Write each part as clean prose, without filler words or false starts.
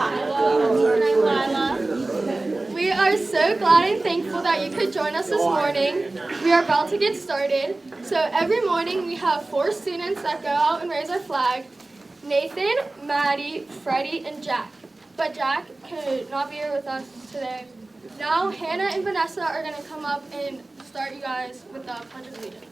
And I'm Lila. We are so glad and thankful that you could join us this morning. We are about to get started. So every morning we have 4 students that go out and raise our flag. Nathan, Maddie, Freddie, and Jack. But Jack could not be here with us today. Now Hannah and Vanessa are going to come up and start you guys with the Pledge of Allegiance.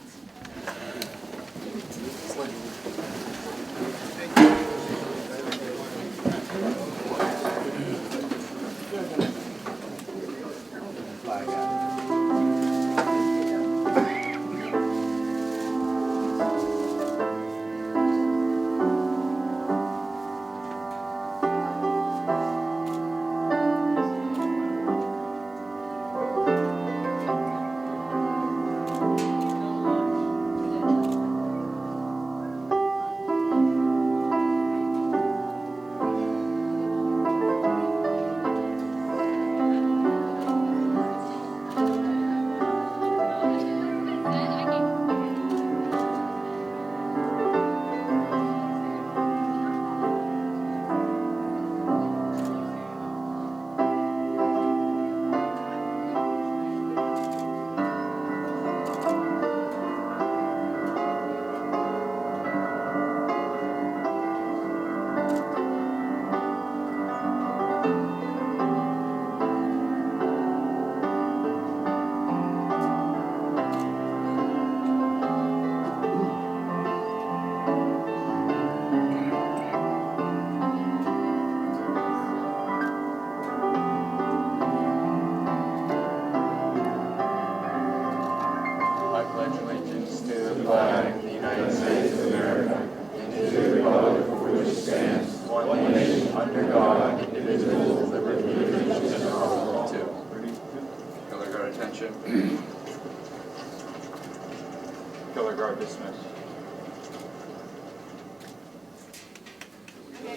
Color guard dismissed.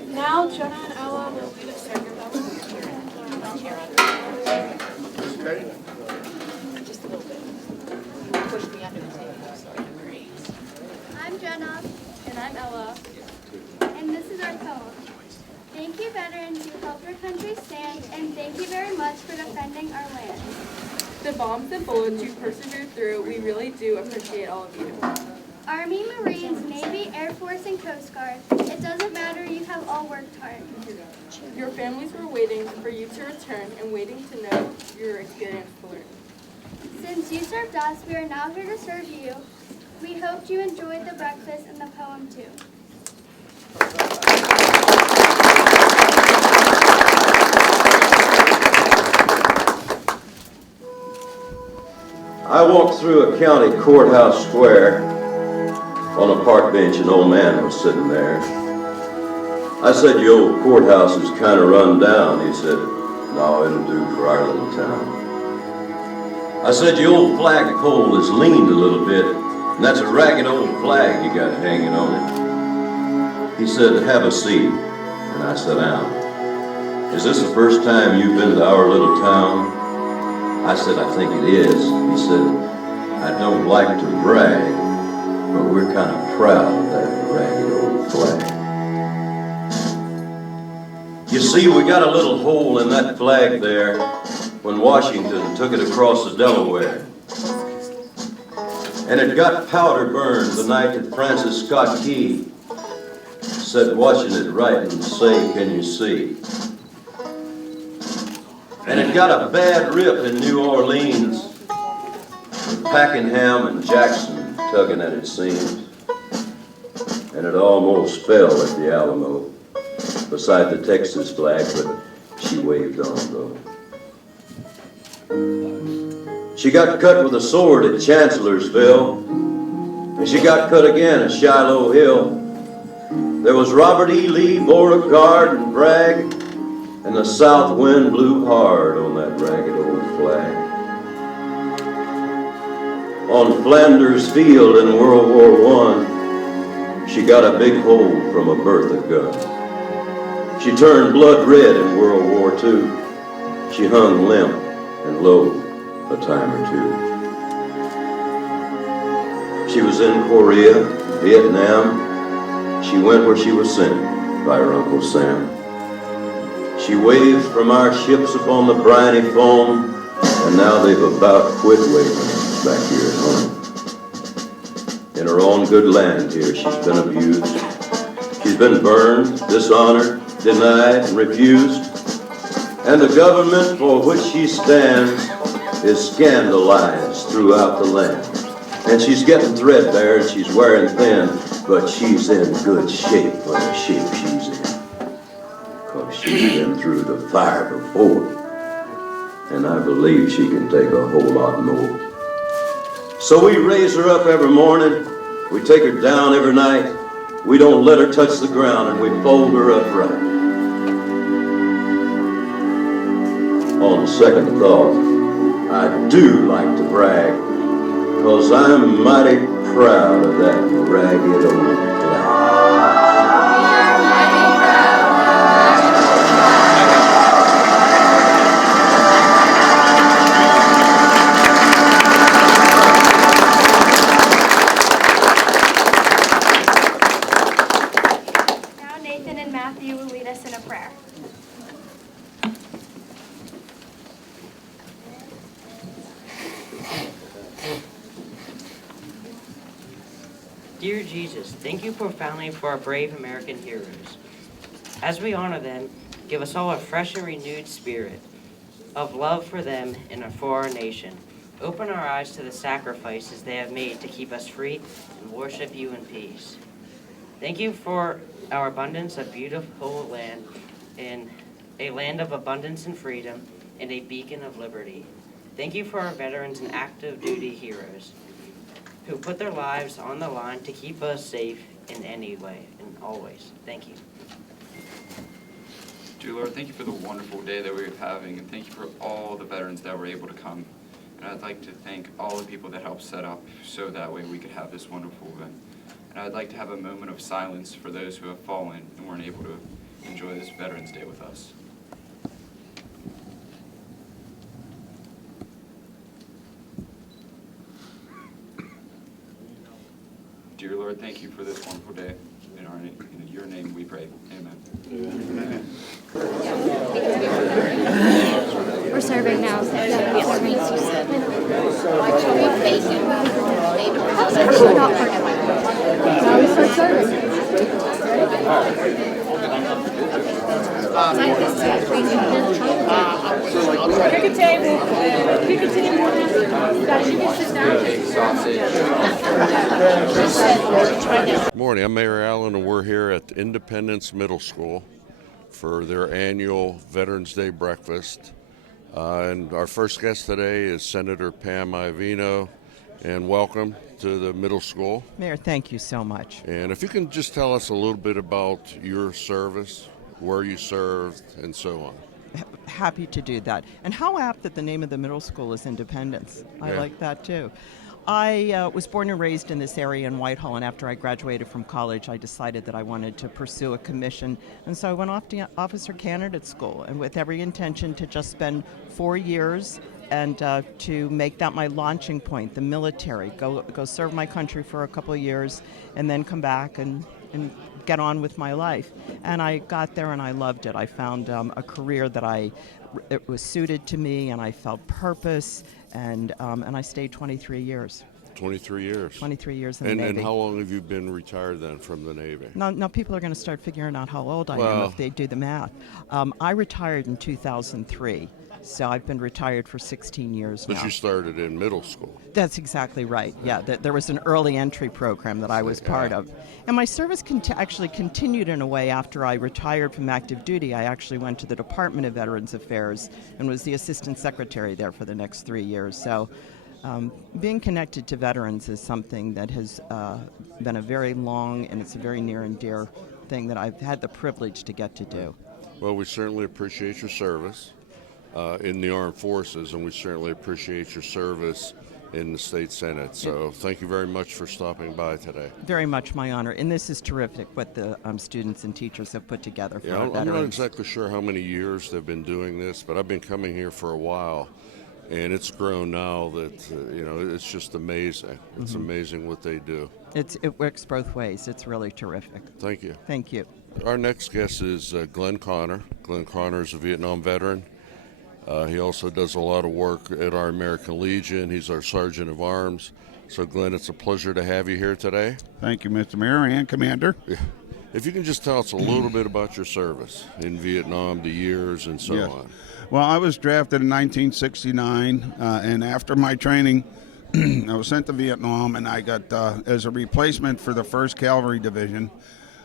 Now Jonah and Ella will lead us to your bell. Okay. Just a little bit. Push me under the table. Sorry. Great. I'm Jenna. And I'm Ella. And this is our poem. Thank you, veterans, who helped our country stand, and thank you very much for defending our land. The bombs and bullets you persevered through, we really do appreciate all of you. Army, Marines, Navy, Air Force, and Coast Guard. It doesn't matter, you have all worked hard. Your families were waiting for you to return and waiting to know your experience to learn. Since you served us, we are now here to serve you. We hoped you enjoyed the breakfast and the poem too. I walked through a county courthouse square. On a park bench, an old man was sitting there. I said, "Your old courthouse is kind of run down." He said, "No, it'll do for our little town." I said, "Your old flagpole is leaned a little bit, and that's a ragged old flag you got hanging on it." He said, "Have a seat," and I sat down. "Is this the first time you've been to our little town?" I said, "I think it is." He said, "I don't like to brag, but we're kind of proud of that ragged old flag." You see, we got a little hole in that flag there when Washington took it across the Delaware. And it got powder burned the night that Francis Scott Key said, watching it write and say, "Can you see?" And it got a bad rip in New Orleans with Pakenham and Jackson tugging at its seams. And it almost fell at the Alamo beside the Texas flag, but she waved on though. She got cut with a sword at Chancellorsville, and she got cut again at Shiloh Hill. There was Robert E. Lee, Beauregard, and Bragg, and the south wind blew hard on that ragged old flag. On Flanders Field in World War I, she got a big hole from a Bertha gun. She turned blood red in World War II. She hung limp and low a time or two. She was in Korea, Vietnam. She went where she was sent by her Uncle Sam. She waved from our ships upon the briny foam, and now they've about quit waving back here at home. In her own good land here, she's been abused. She's been burned, dishonored, denied, and refused. And the government for which she stands is scandalized throughout the land. And she's getting threadbare and she's wearing thin, but she's in good shape for the shape she's in. Because she's been through the fire before. And I believe she can take a whole lot more. So we raise her up every morning, we take her down every night, we don't let her touch the ground, and we fold her upright. On second thought, I do like to brag, 'cause I'm mighty proud of that ragged old flag. Now Nathan and Matthew will lead us in a prayer. Dear Jesus, thank you profoundly for our brave American heroes. As we honor them, give us all a fresh and renewed spirit of love for them and for our nation. Open our eyes to the sacrifices they have made to keep us free and worship you in peace. Thank you for our abundance of beautiful land, and a land of abundance and freedom, and a beacon of liberty. Thank you for our veterans and active duty heroes who put their lives on the line to keep us safe in any way and always. Thank you. Dear Lord, thank you for the wonderful day that we're having, and thank you for all the veterans that were able to come. And I'd like to thank all the people that helped set up so that way we could have this wonderful event. And I'd like to have a moment of silence for those who have fallen and weren't able to enjoy this Veterans Day with us. Dear Lord, thank you for this wonderful day. In your name we pray. Amen. We're serving now. Pick a table. Pick a table. Guys, you can sit down. Good morning, I'm Mayor Allen, and we're here at Independence Middle School for their annual Veterans Day breakfast. And our first guest today is Senator Pam Iovino, and welcome to the middle school. Mayor, thank you so much. And if you can just tell us a little bit about your service, where you served, and so on. Happy to do that. And how apt that the name of the middle school is Independence. I Yeah. like that too. I was born and raised in this area in Whitehall, and after I graduated from college, I decided that I wanted to pursue a commission. And so I went off to officer candidate school, and with every intention to just spend 4 years and to make that my launching point, the military, go serve my country for a couple of years, and then come back and get on with my life. And I got there and I loved it. I found a career that it was suited to me, and I felt purpose, and I stayed 23 years. 23 years. 23 years in the And Navy. how long have you been retired then from the Navy? Now people are going to start figuring out how old I am Well. if they do the math. I retired in 2003, so I've been retired for 16 years But now. you started in middle school. That's exactly right. Yeah, there was an early entry program that I was part of. And my service actually continued in a way after I retired from active duty. I actually went to the Department of Veterans Affairs and was the assistant secretary there for the next 3 years. So being connected to veterans is something that has been a very long, and it's a very near and dear thing that I've had the privilege to get to do. Well, we certainly appreciate your service in the armed forces, and we certainly appreciate your service in the state senate. So thank you very much for stopping by today. Very much my honor, and this is terrific what the students and teachers have put together for Yeah, our I'm not veterans. exactly sure how many years they've been doing this, but I've been coming here for a while, and it's grown now that it's just amazing. It's amazing what they do. It works both ways. It's really terrific. Thank you. Thank you. Our next guest is Glenn Connor. Glenn Connor is a Vietnam veteran. He also does a lot of work at our American Legion. He's our Sergeant of Arms. So, Glenn, it's a pleasure to have you here today. Thank you, Mr. Mayor and Commander. If you can just tell us a little bit about your service in Vietnam, the years, and so Yes. on. Well, I was drafted in 1969, and after my training, I was sent to Vietnam, and I got, as a replacement for the 1st Cavalry Division,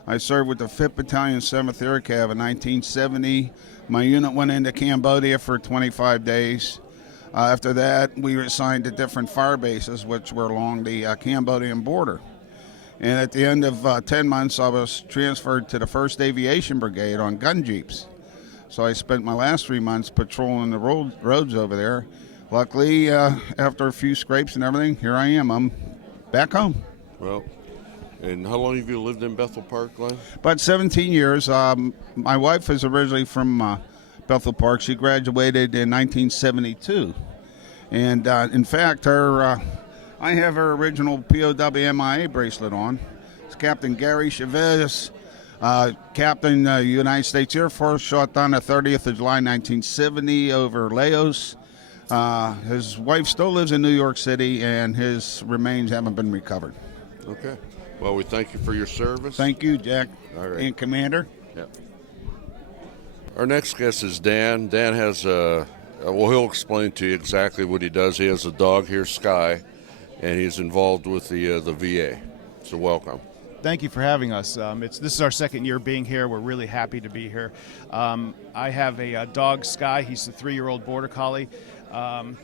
I served with the 5th Battalion, 7th Air Cav in 1970. My unit went into Cambodia for 25 days. After that, we were assigned to different fire bases, which were along the Cambodian border. And at the end of 10 months, I was transferred to the 1st Aviation Brigade on gun jeeps. So I spent my last 3 months patrolling the roads over there. Luckily, after a few scrapes and everything, here I am. I'm back home. Well, and how long have you lived in Bethel Park, Glenn? About 17 years. My wife is originally from Bethel Park. She graduated in 1972. And in fact, I have her original POW MIA bracelet on. It's Captain Gary Chavez, Captain United States Air Force, shot down the 30th of July 1970 over Laos. His wife still lives in New York City, and his remains haven't been recovered. Okay. Well, we thank you for your service. Thank you, Jack. All right. And Commander. Yep. Our next guest is Dan. Dan has he'll explain to you exactly what he does. He has a dog here, Sky, and he's involved with the VA. So welcome. Thank you for having us. This is our second year being here. We're really happy to be here. I have a dog, Sky. He's a 3-year-old border collie.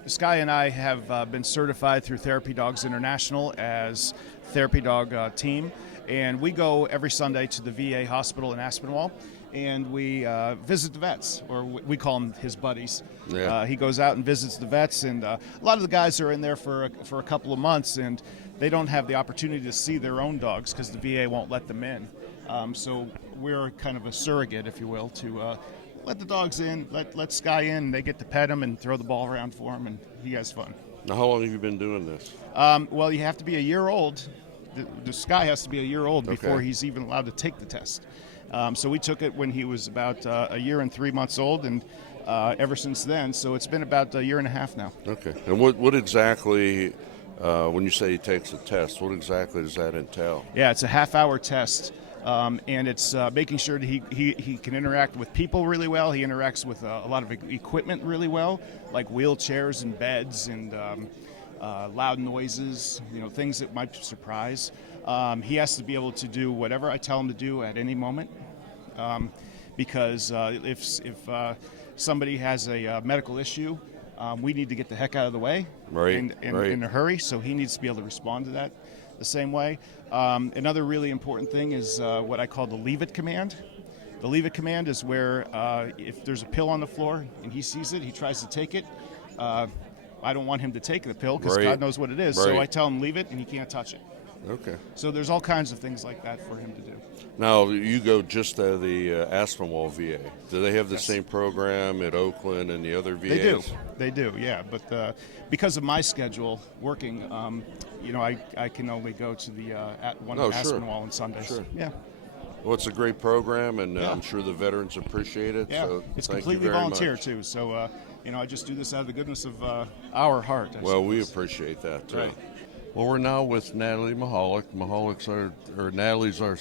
Sky and I have been certified through Therapy Dogs International as Therapy Dog team, and we go every Sunday to the VA hospital in Aspinwall, and we visit the vets, or we call them his buddies. Yeah. He goes out and visits the vets, and a lot of the guys are in there for a couple of months, and they don't have the opportunity to see their own dogs because the VA won't let them in. So we're kind of a surrogate, if you will, to let the dogs in, let Sky in, and they get to pet him and throw the ball around for him, and he has fun. Now, how long have you been doing this? Well, you have to be a year old. The Sky has to be a year old before Okay. he's even allowed to take the test. So we took it when he was about a year and 3 months old, and ever since then, so it's been about a year and a half now. Okay. And what exactly, when you say he takes a test, what exactly does that entail? Yeah, it's a half-hour test, and it's making sure that he can interact with people really well. He interacts with a lot of equipment really well, like wheelchairs and beds and loud noises, things that might surprise. He has to be able to do whatever I tell him to do at any moment, because if somebody has a medical issue, we need to get the heck out of the way Right, right. in a hurry, so he needs to be able to respond to that the same way. Another really important thing is what I call the Leave It command. The Leave It command is where if there's a pill on the floor and he sees it, he tries to take it. I don't want him to take the pill because Right. God knows what it is. So Right. I tell him leave it and he can't touch it. Okay. So there's all kinds of things like that for him to do. Now, you go just to the Aspinwall VA. Do they have the Yes. same program at Oakland and the other VAs? They do, yeah. But because of my schedule working, I can only go to the one Oh, in sure. Aspinwall on Sundays. Sure. Yeah. Well, it's a great program, and Yeah. I'm sure the veterans appreciate it. Yeah, So it's thank completely you very volunteer much. too. So, I just do this out of the goodness of our heart. I Well, we suppose. appreciate that too. Right. Well, we're now with Natalie Mahalik. Natalie's our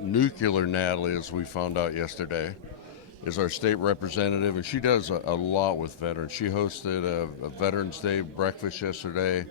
nuclear Natalie, as we found out yesterday, is our state representative, and she does a lot with veterans. She hosted a Veterans Day breakfast yesterday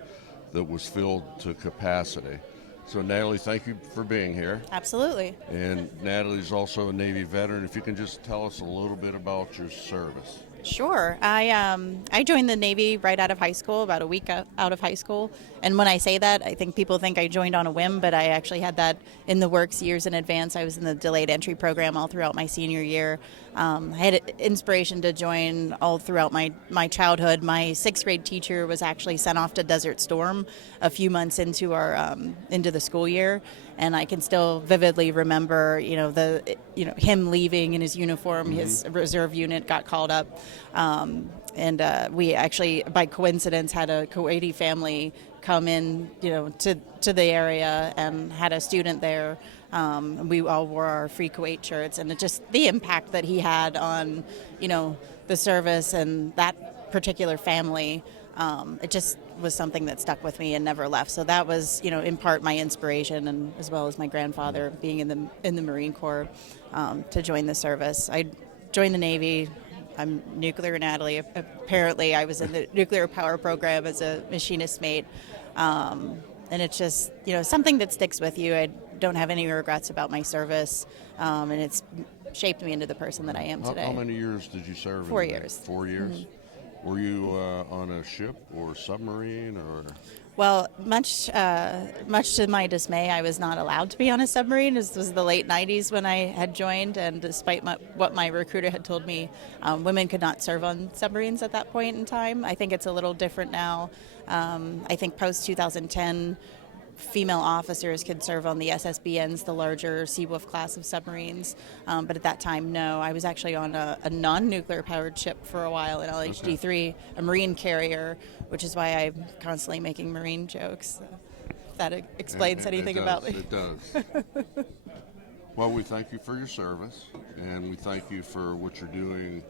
that was filled to capacity. So, Natalie, thank you for being here. Absolutely. And Natalie's also a Navy veteran. If you can just tell us a little bit about your service. Sure. I joined the Navy right out of high school, about a week out of high school. And when I say that, I think people think I joined on a whim, but I actually had that in the works years in advance. I was in the delayed entry program all throughout my senior year. I had inspiration to join all throughout my childhood. My 6th grade teacher was actually sent off to Desert Storm a few months into into the school year, and I can still vividly remember, him leaving in his uniform. Mm-hmm. His reserve unit got called up, and we actually, by coincidence, had a Kuwaiti family come in, to the area and had a student there We all wore our Free Kuwait shirts, and it just the impact that he had on, the service and that particular family. It just was something that stuck with me and never left. So that was, in part my inspiration, and as well as my grandfather being in the Marine Corps to join the service. I joined the Navy. I'm nuclear Natalie. Apparently, I was in the nuclear power program as a machinist mate. And it's just, something that sticks with you. I don't have any regrets about my service, and it's shaped me into the person that I am today. How many years did you serve? 4 years. 4 years? Mm-hmm. Were you on a ship or submarine or? Well, much to my dismay, I was not allowed to be on a submarine. This was the late 90s when I had joined, and despite what my recruiter had told me, women could not serve on submarines at that point in time. I think it's a little different now. I think post-2010, female officers could serve on the SSBNs, the larger Seawolf class of submarines. But at that time, no. I was actually on a non-nuclear powered ship for a while in LHD-3, a marine carrier, which is why I'm constantly making marine jokes. If that explains anything about me. It does. Well, we thank you for your service, and we thank you for what you're doing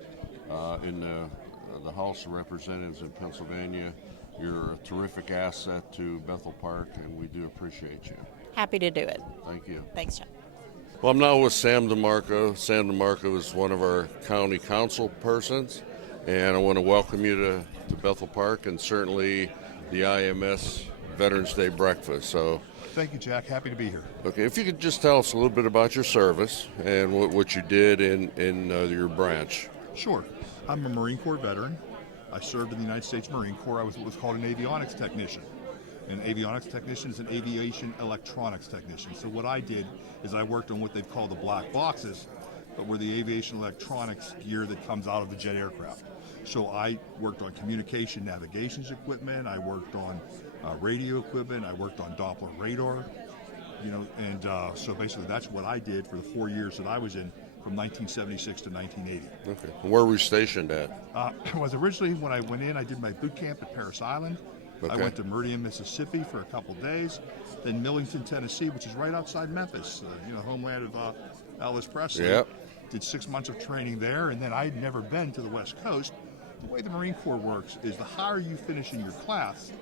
in the House of Representatives in Pennsylvania. You're a terrific asset to Bethel Park, and we do appreciate you. Happy to do it. Thank you. Thanks, John. Well, I'm now with Sam DeMarco. Sam DeMarco is one of our county council persons, and I want to welcome you to Bethel Park and certainly the IMS Veterans Day breakfast. So, thank you, Jack. Happy to be here. Okay, if you could just tell us a little bit about your service and what you did in your branch. Sure. I'm a Marine Corps veteran. I served in the United States Marine Corps. I was what was called an avionics technician. An avionics technician is an aviation electronics technician. So what I did is I worked on what they call the black boxes, but were the aviation electronics gear that comes out of the jet aircraft. So I worked on communication navigations equipment. I worked on radio equipment. I worked on Doppler radar. And so basically that's what I did for the 4 years that I was in, from 1976 to 1980. Okay. Where were you stationed at? Was originally, when I went in, I did my boot camp at Parris Island. Okay. I went to Meridian, Mississippi for a couple days. Then Millington, Tennessee, which is right outside Memphis, homeland of Elvis Presley. Yep. Did 6 months of training there, and then I'd never been to the West Coast. The way the Marine Corps works is the higher you finish in your class,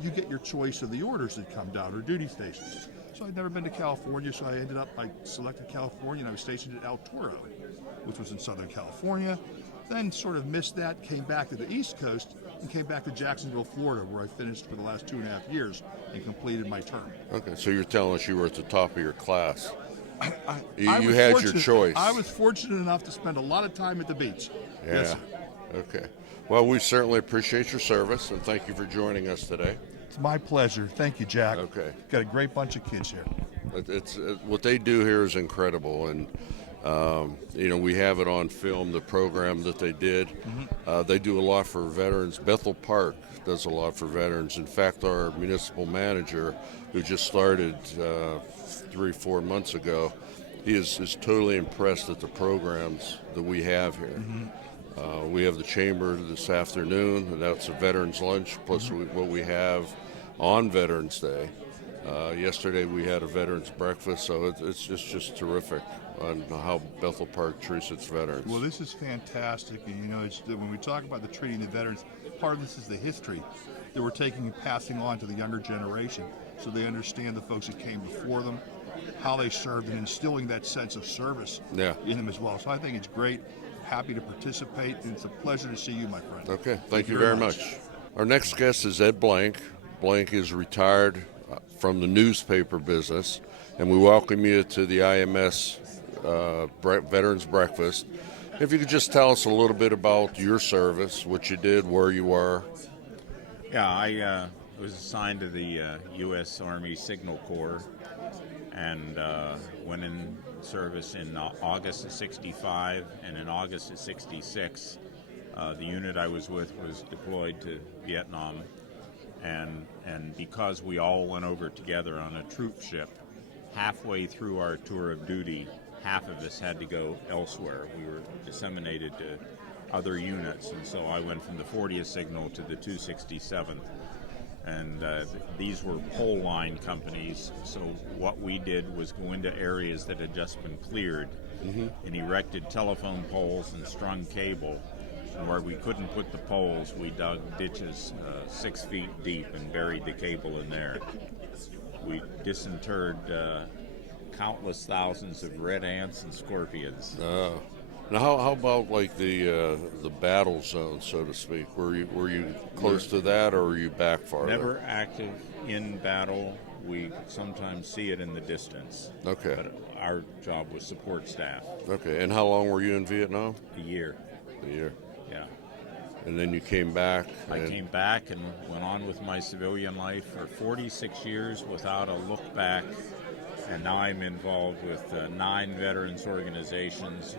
you get your choice of the orders that come down, or duty stations. So I'd never been to California, so I selected California, and I was stationed at El Toro, which was in Southern California. Then sort of missed that, came back to the East Coast, and came back to Jacksonville, Florida, where I finished for the last 2.5 years and completed my term. Okay, so you're telling us you were at the top of your class. You was had fortunate- your choice. I was fortunate enough to spend a lot of time at the beach. Yeah. Yes, sir. Okay. Well, we certainly appreciate your service, and thank you for joining us today. It's my pleasure. Thank you, Jack. Okay. Got a great bunch of kids here. It's what they do here is incredible, and we have it on film, the program that they did. They do a lot for veterans. Bethel Park does a lot for veterans. In fact, our municipal manager, who just started 3-4 months ago, he is totally impressed at the programs that we have here. We have the chamber this afternoon, and that's a veterans lunch, plus what we have on Veterans Day. Yesterday we had a veterans breakfast, so it's just terrific on how Bethel Park treats its veterans. Well, this is fantastic, and when we talk about the treating the veterans, part of this is the history that we're taking and passing on to the younger generation, so they understand the folks that came before them, how they served, and instilling that sense of service in them as well. So I think it's great. Happy to participate, and it's a pleasure to see you, my friend. Okay, thank you very much. Our next guest is Ed Blank. Blank is retired from the newspaper business, and we welcome you to the IMS Veterans Breakfast. If you could just tell us a little bit about your service, what you did, where you were. Yeah, I was assigned to the U.S. Army Signal Corps, and went in service in August of '65, and in August of '66, the unit I was with was deployed to Vietnam, and because we all went over together on a troop ship, halfway through our tour of duty, half of us had to go elsewhere. We were disseminated to other units, and so I went from the 40th Signal to the 267th. And these were pole line companies, so what we did was go into areas that had just been cleared and erected telephone poles and strung cable. And where we couldn't put the poles, we dug ditches 6 feet deep and buried the cable in there. We disinterred countless thousands of red ants and scorpions. Now, how about like the battle zone, so to speak? Were you close to that, or were you back farther? Never active in battle. We sometimes see it in the distance. Okay. But our job was support staff. Okay. And how long were you in Vietnam? A year. A year. Yeah. And then you came back. I came back and went on with my civilian life for 46 years without a look back. And now I'm involved with 9 veterans organizations,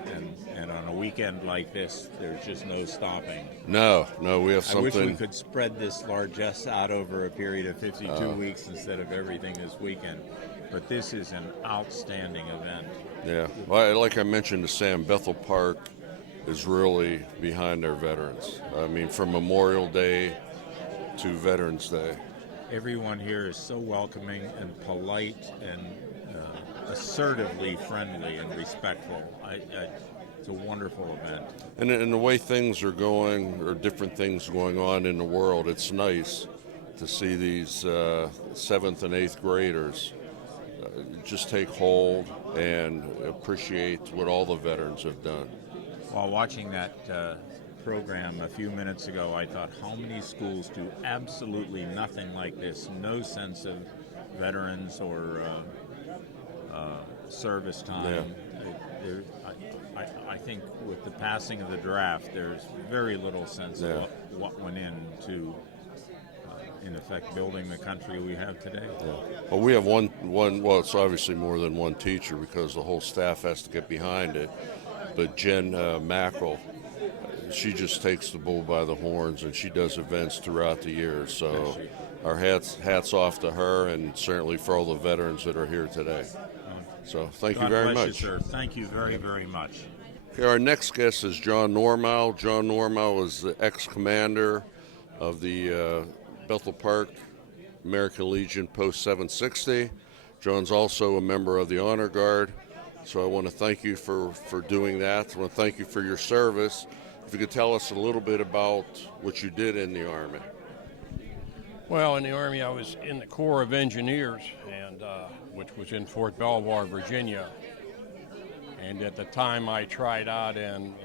and on a weekend like this, there's just no stopping. No, we have something. I wish we could spread this largesse out over a period of 52 weeks instead of everything this weekend. But this is an outstanding event. Yeah, well, like I mentioned to Sam, Bethel Park is really behind their veterans. I mean, from Memorial Day to Veterans Day. Everyone here is so welcoming and polite and assertively friendly and respectful. It's a wonderful event. And the way things are going, or different things going on in the world, it's nice to see these 7th and 8th graders just take hold and appreciate what all the veterans have done. While watching that program a few minutes ago, I thought, how many schools do absolutely nothing like this? No sense of veterans or service time. Yeah. I think with the passing of the draft, there's very little sense of what went into, in effect, building the country we have today. Yeah. Well, we have one. Well, it's obviously more than one teacher because the whole staff has to get behind it. But Jen Mackel, she just takes the bull by the horns, and she does events throughout the year. So our hats off to her, and certainly for all the veterans that are here today. So thank you very much. God bless you, sir. Thank you very, very much. Okay, our next guest is John Normal. John Normal is the ex-commander of the Bethel Park American Legion Post 760. John's also a member of the Honor Guard. So I want to thank you for doing that. I want to thank you for your service. If you could tell us a little bit about what you did in the Army. Well, in the Army, I was in the Corps of Engineers, and which was in Fort Belvoir, Virginia. And at the time, I tried out and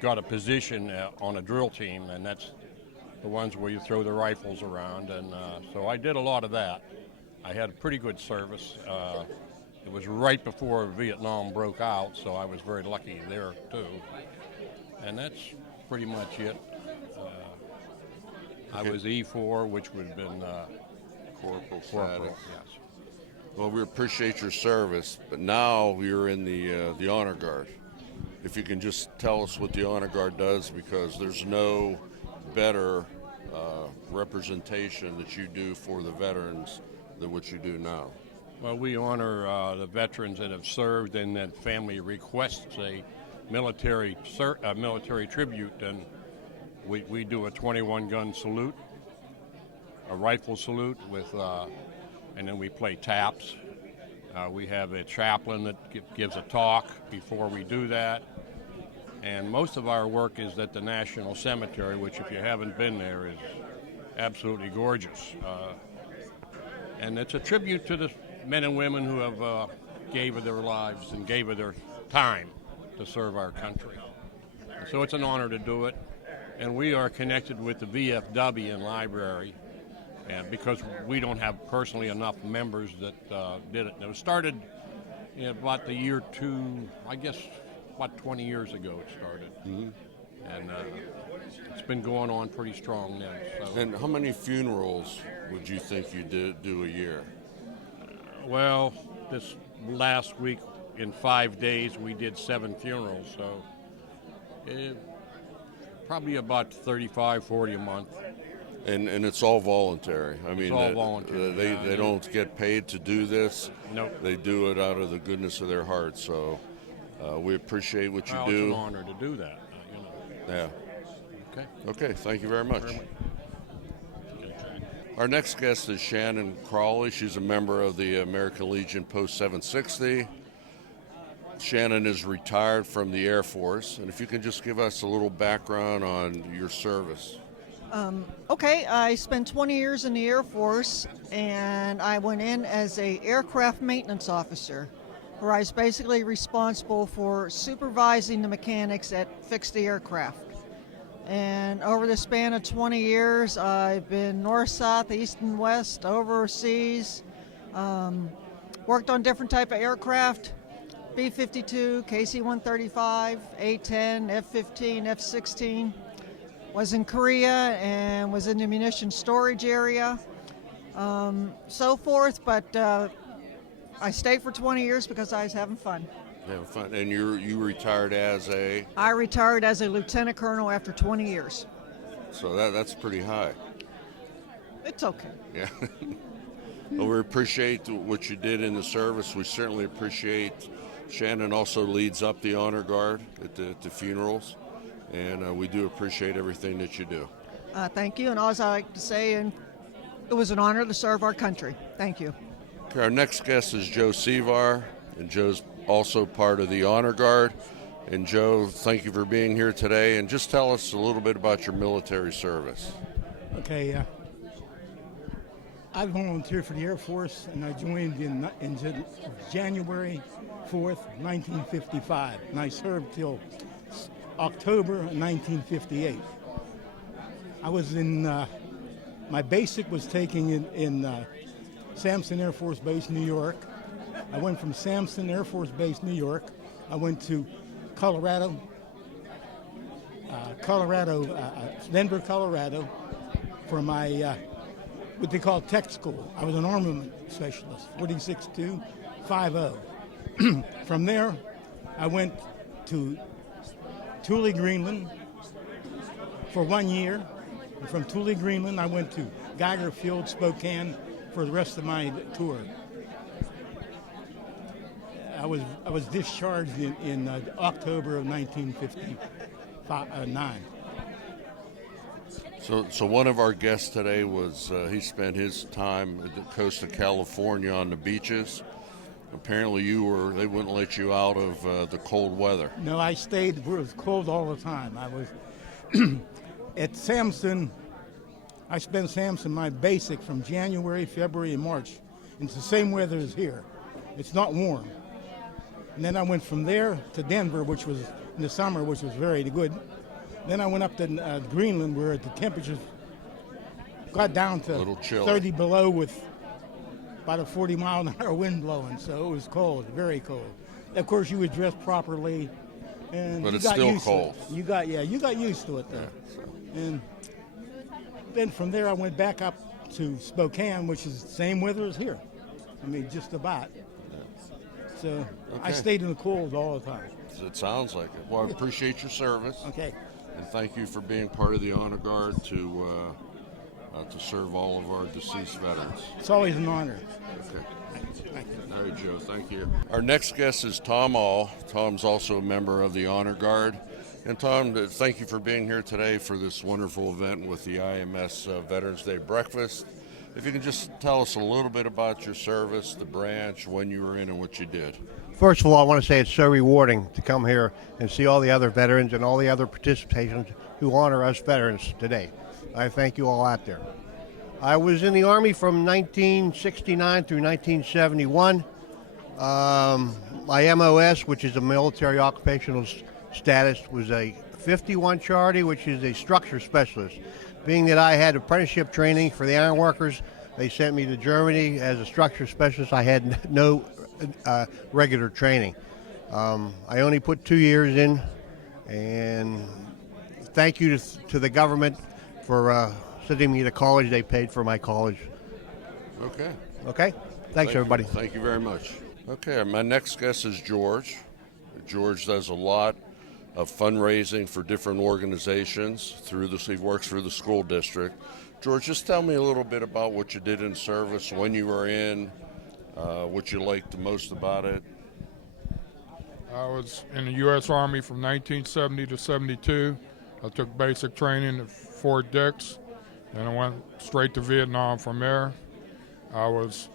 got a position on a drill team, and that's the ones where you throw the rifles around. And so I did a lot of that. I had a pretty good service. It was right before Vietnam broke out, so I was very lucky there, too. And that's pretty much it. I was E4, which would have been Corporal status. Yes. Well, we appreciate your service, but now you're in the Honor Guard. If you can just tell us what the Honor Guard does, because there's no better representation that you do for the veterans than what you do now. Well, we honor the veterans that have served, and that family requests a military tribute, and we do a 21-gun salute, a rifle salute with, and then we play taps. We have a chaplain that gives a talk before we do that, and most of our work is at the National Cemetery, which, if you haven't been there, is absolutely gorgeous. And it's a tribute to the men and women who have gave of their lives and gave of their time to serve our country. So it's an honor to do it. And we are connected with the VFW and library, and because we don't have personally enough members that did it. And it was started about the year I guess, about 20 years ago it started. Mm-hmm. And it's been going on pretty strong then. So. And how many funerals would you think you do a year? Well, this last week, in 5 days, we did 7 funerals, so probably about 35, 40 a month. And it's all voluntary. I mean, it's all voluntary. They don't get paid to do this. Nope. They do it out of the goodness of their hearts. So we appreciate what you do. It's an honor to do that. Yeah. Okay. Okay. Thank you very much. Our next guest is Shannon Crawley. She's a member of the American Legion Post 760. Shannon is retired from the Air Force, and if you can just give us a little background on your service. Okay, I spent 20 years in the Air Force, and I went in as a aircraft maintenance officer, where I was basically responsible for supervising the mechanics that fixed the aircraft. And over the span of 20 years, I've been north, south, east, and west, overseas, worked on different type of aircraft, B-52, KC-135, A-10, F-15, F-16. Was in Korea and was in the munition storage area, so forth, but I stayed for 20 years because I was having fun. Having fun. And you retired as a? I retired as a lieutenant colonel after 20 years. So that's pretty high. It's okay. Yeah. Well, we appreciate what you did in the service. We certainly appreciate. Shannon also leads up the honor guard at the funerals, and we do appreciate everything that you do. Thank you, and all I like to say, and it was an honor to serve our country. Thank you. Okay, our next guest is Joe Sevar, and Joe's also part of the honor guard. And Joe, thank you for being here today, and just tell us a little bit about your military service. Okay, I volunteered for the Air Force, and I joined in January 4th, 1955, and I served till October 1958. I was in, my basic was taking in Sampson Air Force Base, New York. I went from Sampson Air Force Base, New York. I went to Denver, Colorado, for my, what they call tech school. I was an armament specialist, 46250. From there, I went to Thule, Greenland for 1 year. And from Thule, Greenland, I went to Geiger Field, Spokane for the rest of my tour. I was discharged in October of 1959. So one of our guests today was, he spent his time at the coast of California on the beaches. Apparently they wouldn't let you out of the cold weather. No, I stayed, it was cold all the time. I was at Sampson. I spent Sampson, my basic, from January, February, and March. It's the same weather as here. It's not warm. And then I went from there to Denver, which was in the summer, which was very good. Then I went up to Greenland, where the temperatures got down to 30 below with about a 40-mile-an-hour wind blowing, so it was cold, very cold. Of course, you would dress properly, and but you it's got still used cold. to it. You got used to it, though. Yeah. And then from there, I went back up to Spokane, which is the same weather as here. I mean, just about. So Okay. I stayed in the cold all the time. It sounds like it. Well, I appreciate your service. Okay. And thank you for being part of the honor guard to serve all of our deceased veterans. It's always an honor. Okay. All right, Joe, thank you. Our next guest is Tom All. Tom's also a member of the honor guard. And Tom, thank you for being here today for this wonderful event with the IMS Veterans Day Breakfast. If you can just tell us a little bit about your service, the branch, when you were in, and what you did. First of all, I want to say it's so rewarding to come here and see all the other veterans and all the other participations who honor us veterans today. I thank you all out there. I was in the Army from 1969 through 1971. My MOS, which is a military occupational status, was a 51 Charlie, which is a structure specialist. Being that I had apprenticeship training for the iron workers, they sent me to Germany as a structure specialist. I had no regular training. I only put 2 years in, and thank you to the government for sending me to college. They paid for my college. Okay. Okay? Thanks, everybody. Thank you very much. Okay, my next guest is George. George does a lot of fundraising for different organizations. He works for the school district. George, just tell me a little bit about what you did in service, when you were in, what you liked the most about it. I was in the U.S. Army from 1970 to 72. I took basic training at Fort Dix, Then I went straight to Vietnam from there. I was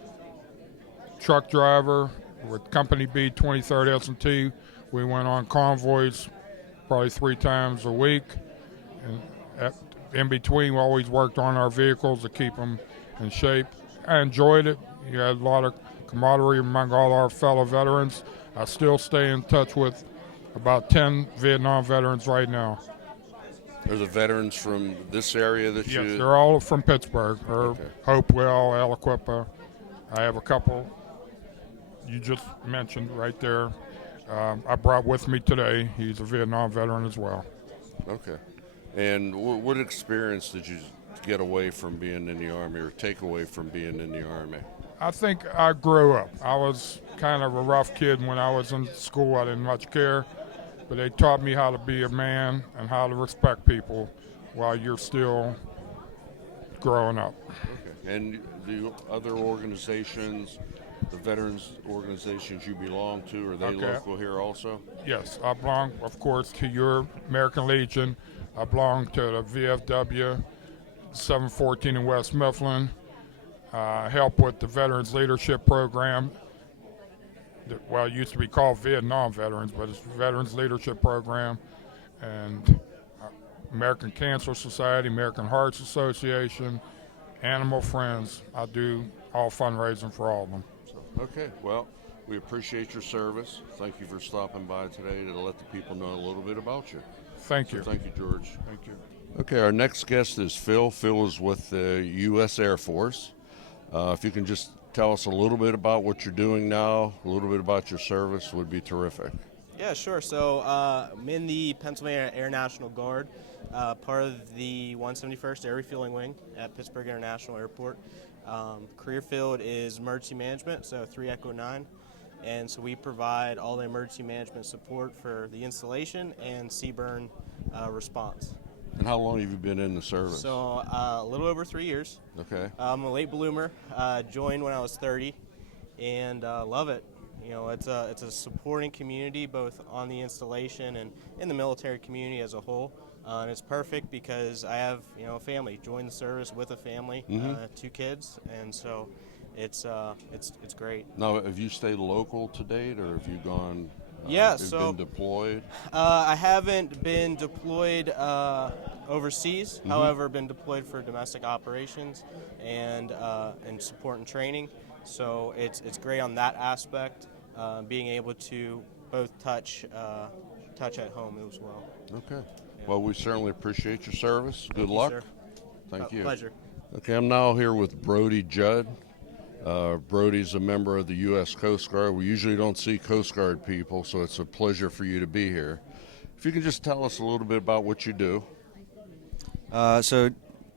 truck driver with Company B, 23rd S&T. We went on convoys probably 3 times a week. And in between, we always worked on our vehicles to keep them in shape. I enjoyed it. You had a lot of camaraderie among all our fellow veterans. I still stay in touch with about 10 Vietnam veterans right now. Are the veterans from this area that you... Yes, they're all from Pittsburgh, or Okay. Hopewell, Aliquippa. I have a couple you just mentioned right there. I brought with me today. He's a Vietnam veteran as well. Okay. And what experience did you get away from being in the Army, or take away from being in the Army? I think I grew up. I was kind of a rough kid when I was in school. I didn't much care, but they taught me how to be a man and how to respect people while you're still growing up. Okay. And the other organizations, the veterans organizations you belong to, are they Okay. local here also? Yes, I belong, of course, to your American Legion. I belong to the VFW 714 in West Mifflin. I help with the Veterans Leadership Program. Well, it used to be called Vietnam Veterans, but it's Veterans Leadership Program. And American Cancer Society, American Hearts Association, Animal Friends. I do all fundraising for all of them. Okay, well, we appreciate your service. Thank you for stopping by today to let the people know a little bit about you. Thank you. Thank you, George. Thank you. Okay, our next guest is Phil. Phil is with the U.S. Air Force. If you can just tell us a little bit about what you're doing now, a little bit about your service, would be terrific. Yeah, sure. So I'm in the Pennsylvania Air National Guard, part of the 171st Air Refueling Wing at Pittsburgh International Airport. Career field is emergency management, so 3 Echo 9. And so we provide all the emergency management support for the installation and CBRN response. And how long have you been in the service? So a little over 3 years. Okay. I'm a late bloomer. Joined when I was 30, and love it. You know, it's a supporting community both on the installation and in the military community as a whole. And it's perfect because I have a family. Joined the service with a family, 2 kids, and so it's great. Now, have you stayed local to date, or have you gone? Yeah, have so been deployed. I haven't been deployed overseas. Mm-hmm. However, been deployed for domestic operations and support and training. So it's great on that aspect, being able to both touch at home as well. Okay. Well, we certainly appreciate your service. Good Thank you, luck. sir. Thank you. Pleasure. Okay, I'm now here with Brody Judd. Brody's a member of the U.S. Coast Guard. We usually don't see Coast Guard people, so it's a pleasure for you to be here. If you can just tell us a little bit about what you do. So,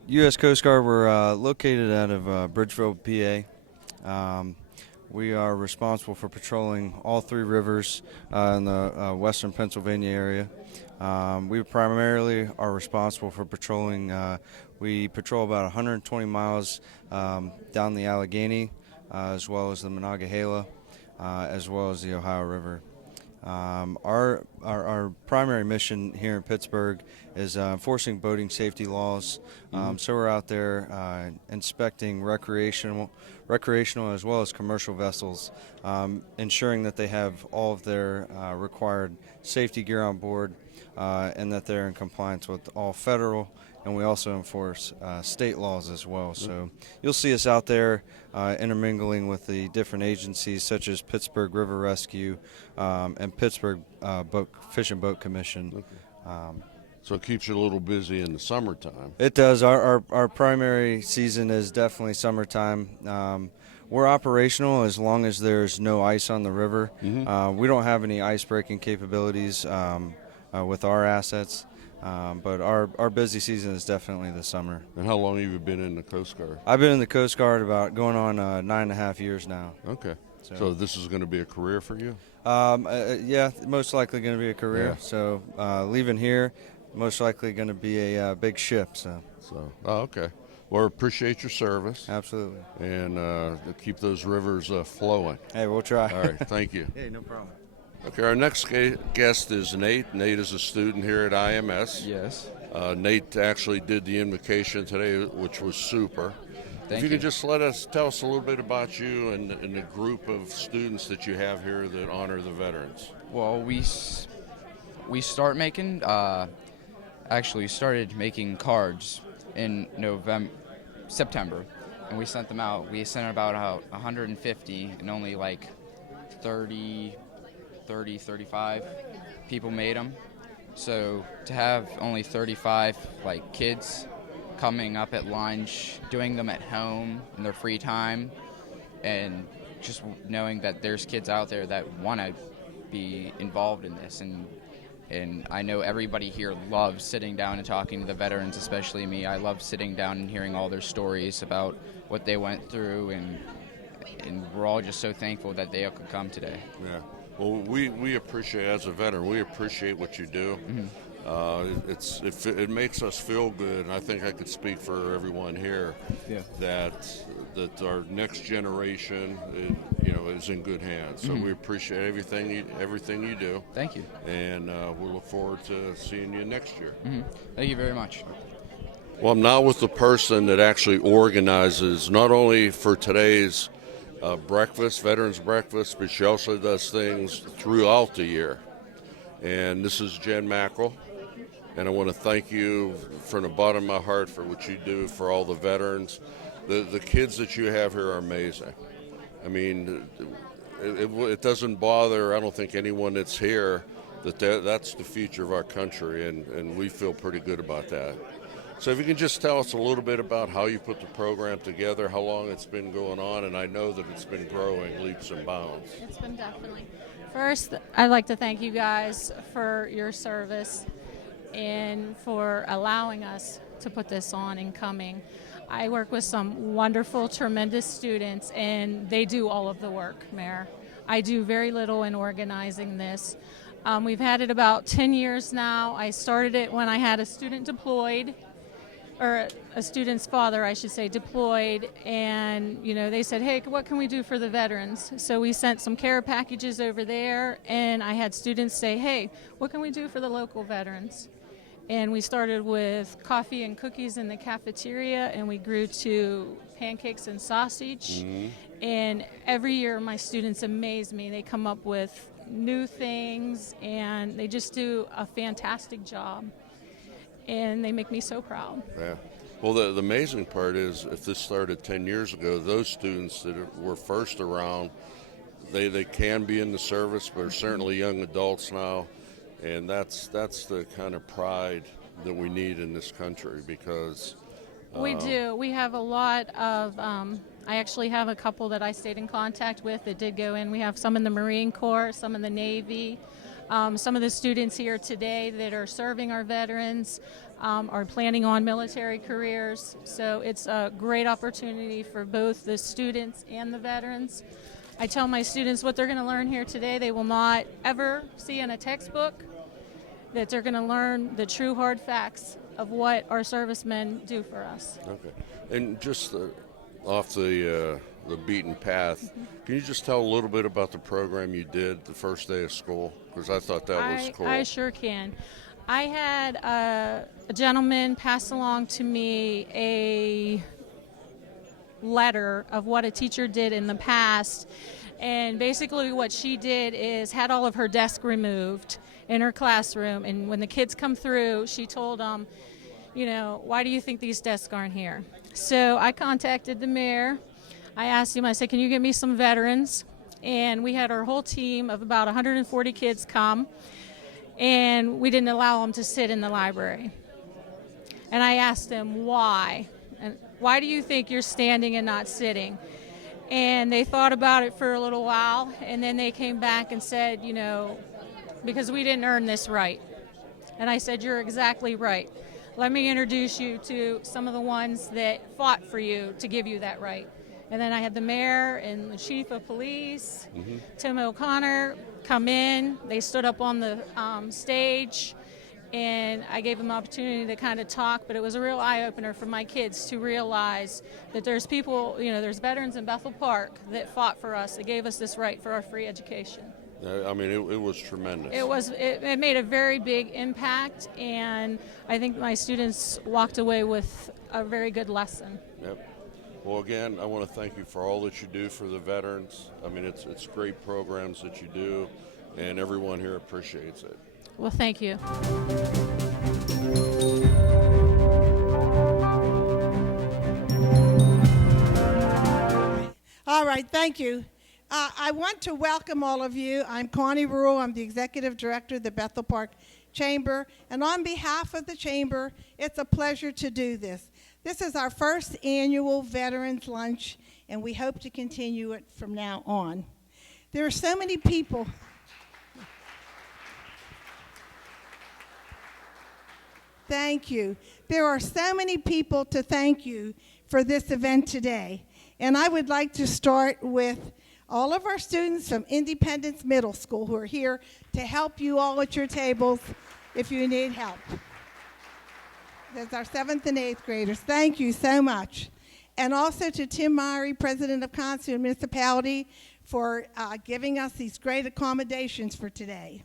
U.S. Coast Guard, we're located out of Bridgeville, PA. We are responsible for patrolling all 3 rivers in the western Pennsylvania area. We primarily are responsible for patrolling. We patrol about 120 miles down the Allegheny, as well as the Monongahela, as well as the Ohio River. Our primary mission here in Pittsburgh is enforcing boating safety laws. So we're out there inspecting recreational as well as commercial vessels, ensuring that they have all of their required safety gear on board, and that they're in compliance with all federal, and we also enforce state laws as well. So you'll see us out there intermingling with the different agencies such as Pittsburgh River Rescue and Pittsburgh Fish and Boat Commission. So it keeps you a little busy in the summertime. It does. Our primary season is definitely summertime. We're operational as long as there's no ice on the river. We don't have any ice breaking capabilities with our assets. But our busy season is definitely the summer. And how long have you been in the Coast Guard? I've been in the Coast Guard about going on 9.5 years now. Okay. So this is going to be a career for you? Yeah, most likely going to be a career. Yeah. So leaving here, most likely going to be a big ship. Okay. Well, appreciate your service. Absolutely. And to keep those rivers flowing. Hey, we'll try. All right. Thank you. Hey, no problem. Okay, our next guest is Nate. Nate is a student here at IMS. Yes. Nate actually did the invocation today, which was super. Thank if you you. could just tell us a little bit about you and the group of students that you have here that honor the veterans. Well, we started making cards in September, and we sent them out. We sent about 150, and only like 35 people made them. So to have only 35 like kids coming up at lunch, doing them at home in their free time, and just knowing that there's kids out there that want to be involved in this, and I know everybody here loves sitting down and talking to the veterans, especially me. I love sitting down and hearing all their stories about what they went through, and we're all just so thankful that they could come today. Yeah. Well, we appreciate, as a veteran, we appreciate what you do. Mm-hmm. It makes us feel good, and I think I could speak for everyone here that our next generation, is in good hands. So we appreciate everything you do. Thank you. And we look forward to seeing you next year. Thank you very much. Well, I'm now with the person that actually organizes not only for today's Veterans Breakfast, but she also does things throughout the year. And this is Jen Mackerel. And I want to thank you from the bottom of my heart for what you do for all the veterans. The kids that you have here are amazing. I mean, it doesn't bother, I don't think, anyone that's here that's the future of our country, and we feel pretty good about that. So if you can just tell us a little bit about how you put the program together, how long it's been going on, and I know that it's been growing leaps and bounds. It's been definitely. First, I'd like to thank you guys for your service and for allowing us to put this on and coming. I work with some wonderful, tremendous students, and they do all of the work, Mayor. I do very little in organizing this. We've had it about 10 years now. I started it when I had a student deployed, or a student's father, I should say, deployed, and they said, hey, what can we do for the veterans? So we sent some care packages over there, and I had students say, hey, what can we do for the local veterans? And we started with coffee and cookies in the cafeteria, and we grew to pancakes and sausage. And every year my students amaze me. They come up with new things, and they just do a fantastic job. And they make me so proud. Yeah. Well, the amazing part is, if this started 10 years ago, those students that were first around, they can be in the service, but are certainly young adults now. And that's the kind of pride that we need in this country, because we do. We have a lot of, I actually have a couple that I stayed in contact with that did go in. We have some in the Marine Corps, some in the Navy. Some of the students here today that are serving our veterans are planning on military careers. So it's a great opportunity for both the students and the veterans. I tell my students what they're going to learn here today, they will not ever see in a textbook, that they're going to learn the true hard facts of what our servicemen do for us. Okay. And just off the beaten path, can you just tell a little bit about the program you did the first day of school? Because I thought that was cool. I sure can. I had a gentleman pass along to me a letter of what a teacher did in the past, and basically what she did is had all of her desk removed in her classroom, and when the kids come through, she told them, why do you think these desks aren't here? So I contacted the mayor. I asked him, I said, can you get me some veterans? And we had our whole team of about 140 kids come, and we didn't allow them to sit in the library. And I asked them, why? And why do you think you're standing and not sitting? And they thought about it for a little while, and then they came back and said, because we didn't earn this right. And I said, you're exactly right. Let me introduce you to some of the ones that fought for you to give you that right. And then I had the mayor and the chief of police, Tim O'Connor, come in. They stood up on the stage, and I gave them an opportunity to kind of talk, but it was a real eye-opener for my kids to realize that there's people, there's veterans in Bethel Park that fought for us, that gave us this right for our free education. I mean, it was tremendous. It made a very big impact, and I think my students walked away with a very good lesson. Yep. Well, again, I want to thank you for all that you do for the veterans. I mean, it's great programs that you do, and everyone here appreciates it. Well, thank you. All right, thank you. I want to welcome all of you. I'm Connie Rule. I'm the Executive Director of the Bethel Park Chamber. And on behalf of the Chamber, it's a pleasure to do this. This is our first annual Veterans Lunch, and we hope to continue it from now on. There are so many people. Thank you. There are so many people to thank you for this event today. And I would like to start with all of our students from Independence Middle School who are here to help you all at your tables if you need help. That's our 7th and 8th graders. Thank you so much. And also to Tim Myrie, President of Constituent Municipality, for giving us these great accommodations for today.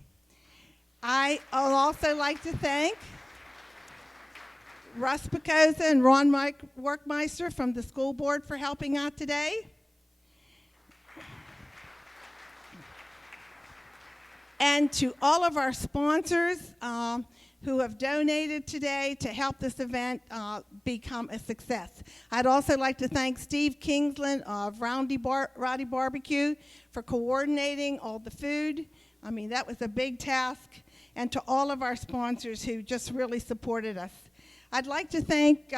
I'd also like to thank Russ Picosa and Ron Workmeister from the school board for helping out today. And to all of our sponsors who have donated today to help this event become a success. I'd also like to thank Steve Kingsland of Roddy Barbecue for coordinating all the food. I mean, that was a big task. And to all of our sponsors who just really supported us. I'd like to thank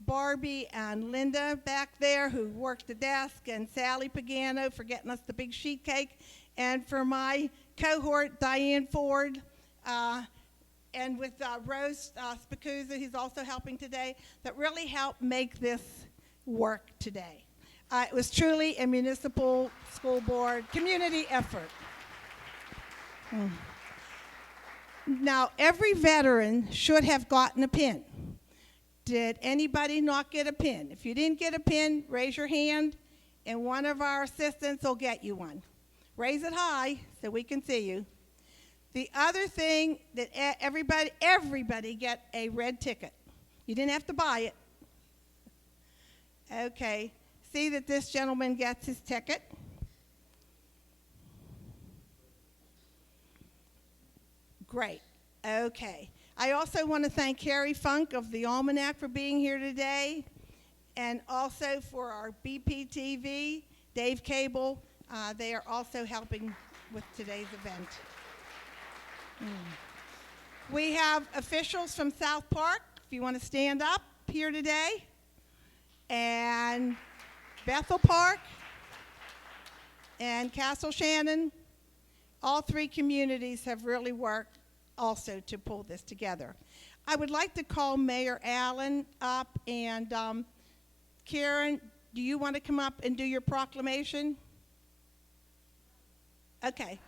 Barbie and Linda back there who worked the desk, and Sally Pagano for getting us the big sheet cake, and for my cohort, Diane Ford, and with Rose Spicuzza, who's also helping today, that really helped make this work today. It was truly a municipal school board community effort. Now, every veteran should have gotten a pin. Did anybody not get a pin? If you didn't get a pin, raise your hand, and one of our assistants will get you one. Raise it high so we can see you. The other thing that everybody get a red ticket. You didn't have to buy it. Okay. See that this gentleman gets his ticket. Great. Okay. I also want to thank Carrie Funk of the Almanac for being here today, and also for our BPTV, Dave Cable. They are also helping with today's event. We have officials from South Park, if you want to stand up here today, and Bethel Park, and Castle Shannon. All three communities have really worked also to pull this together. I would like to call Mayor Allen up, and Karen, do you want to come up and do your proclamation? Okay.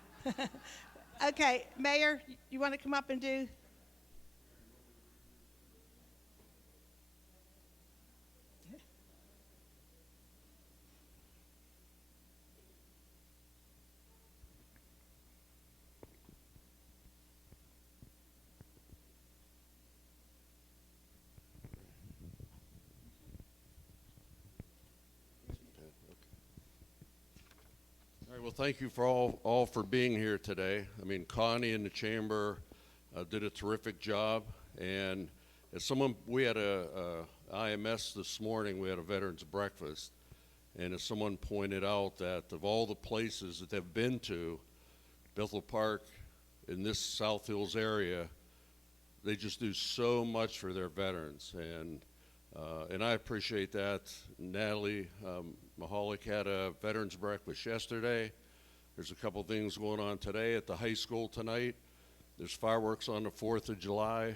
Okay, Mayor, you want to come up and do? All right, well, thank you for all for being here today. I mean, Connie and the Chamber did a terrific job, and as someone, we had a IMS this morning, we had a veterans breakfast, and as someone pointed out that of all the places that they've been to, Bethel Park in this South Hills area, they just do so much for their veterans, and I appreciate that. Natalie Mahalik had a veterans breakfast yesterday. There's a couple things going on today at the high school tonight. There's fireworks on the 4th of July.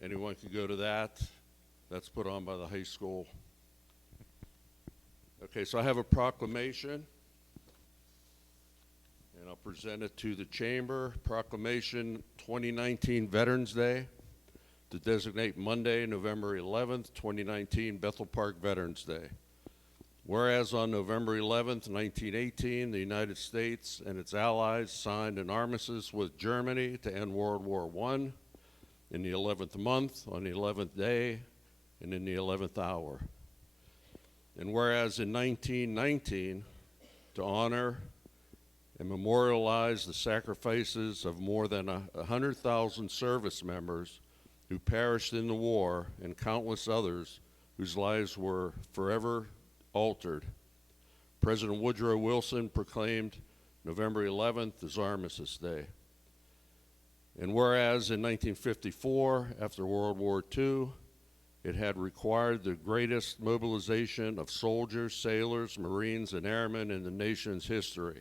Anyone can go to that. That's put on by the high school. Okay, so I have a proclamation, and I'll present it to the Chamber. Proclamation 2019 Veterans Day to designate Monday, November 11th, 2019, Bethel Park Veterans Day. Whereas on November 11th, 1918, the United States and its allies signed an armistice with Germany to end World War I in the 11th month, on the 11th day, and in the 11th hour. And whereas in 1919, to honor and memorialize the sacrifices of more than 100,000 service members who perished in the war and countless others whose lives were forever altered, President Woodrow Wilson proclaimed November 11th as Armistice Day. And whereas in 1954, after World War II, it had required the greatest mobilization of soldiers, sailors, Marines, and airmen in the nation's history,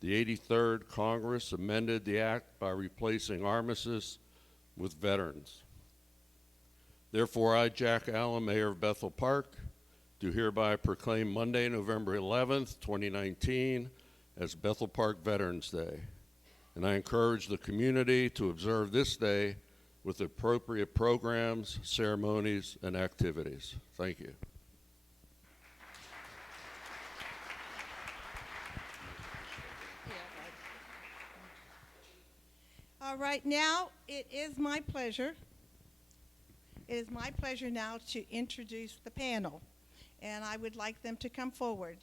the 83rd Congress amended the act by replacing armistice with veterans. Therefore, I, Jack Allen, Mayor of Bethel Park, do hereby proclaim Monday, November 11th, 2019, as Bethel Park Veterans Day. And I encourage the community to observe this day with appropriate programs, ceremonies, and activities. Thank you. All right, now it is my pleasure. It is my pleasure now to introduce the panel, and I would like them to come forward.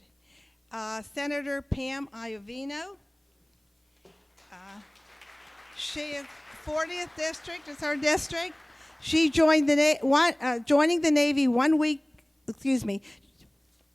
Senator Pam Iovino. She is 40th District, is her district. She joined joining the Navy 1 week,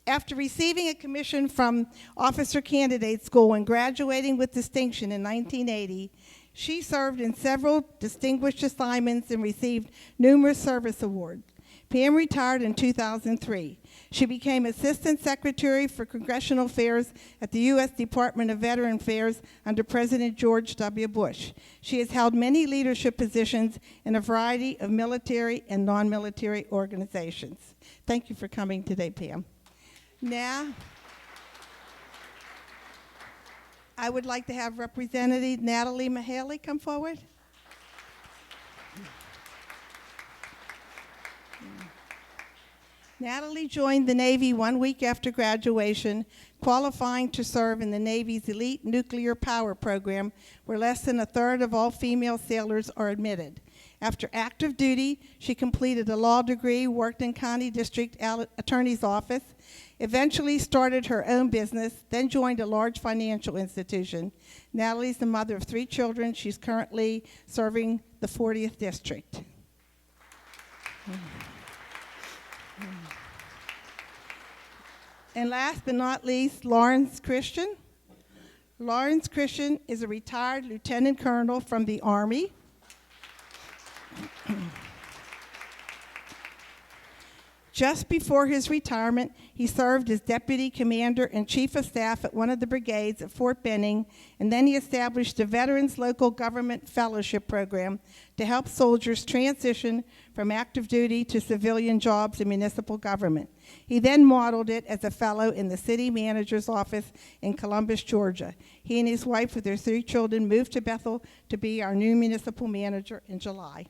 after receiving a commission from Officer Candidate School and graduating with distinction in 1980. She served in several distinguished assignments and received numerous service awards. Pam retired in 2003. She became Assistant Secretary for Congressional Affairs at the U.S. Department of Veteran Affairs under President George W. Bush. She has held many leadership positions in a variety of military and non-military organizations. Thank you for coming today, Pam. Now, I would like to have Representative Natalie Mahaley come forward. Natalie joined the Navy 1 week after graduation, qualifying to serve in the Navy's elite nuclear power program, where less than a third of all female sailors are admitted. After active duty, she completed a law degree, worked in County District Attorney's Office, eventually started her own business, then joined a large financial institution. Natalie's the mother of 3 children. She's currently serving the 40th District. And last but not least, Lawrence Christian. Lawrence Christian is a retired lieutenant colonel from the Army. Just before his retirement, he served as deputy commander and chief of staff at one of the brigades at Fort Benning, and then he established the Veterans Local Government Fellowship Program to help soldiers transition from active duty to civilian jobs in municipal government. He then modeled it as a fellow in the city manager's office in Columbus, Georgia. He and his wife with their 3 children moved to Bethel to be our new municipal manager in July.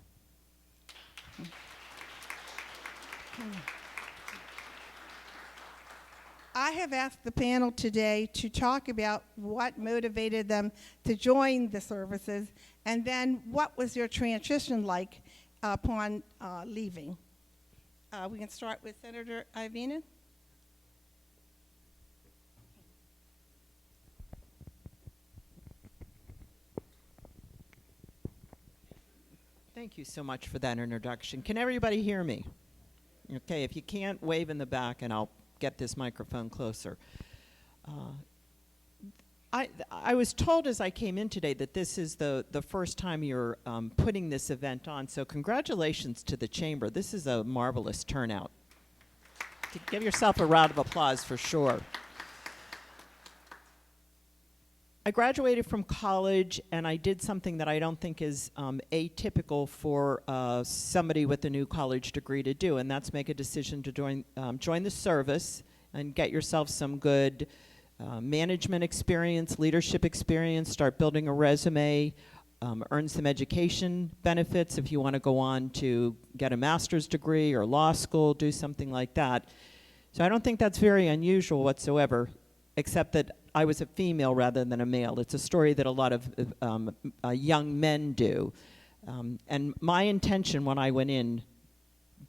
I have asked the panel today to talk about what motivated them to join the services, and then what was their transition like upon leaving. We can start with Senator Iovino. Thank you so much for that introduction. Can everybody hear me? Okay, if you can't, wave in the back and I'll get this microphone closer. I was told as I came in today that this is the first time you're putting this event on, so congratulations to the Chamber. This is a marvelous turnout. Give yourself a round of applause for sure. I graduated from college and I did something that I don't think is atypical for somebody with a new college degree to do, and that's make a decision to join the service and get yourself some good management experience, leadership experience, start building a resume, earn some education benefits if you want to go on to get a master's degree or law school, do something like that. So I don't think that's very unusual whatsoever, except that I was a female rather than a male. It's a story that a lot of young men do. And my intention when I went in,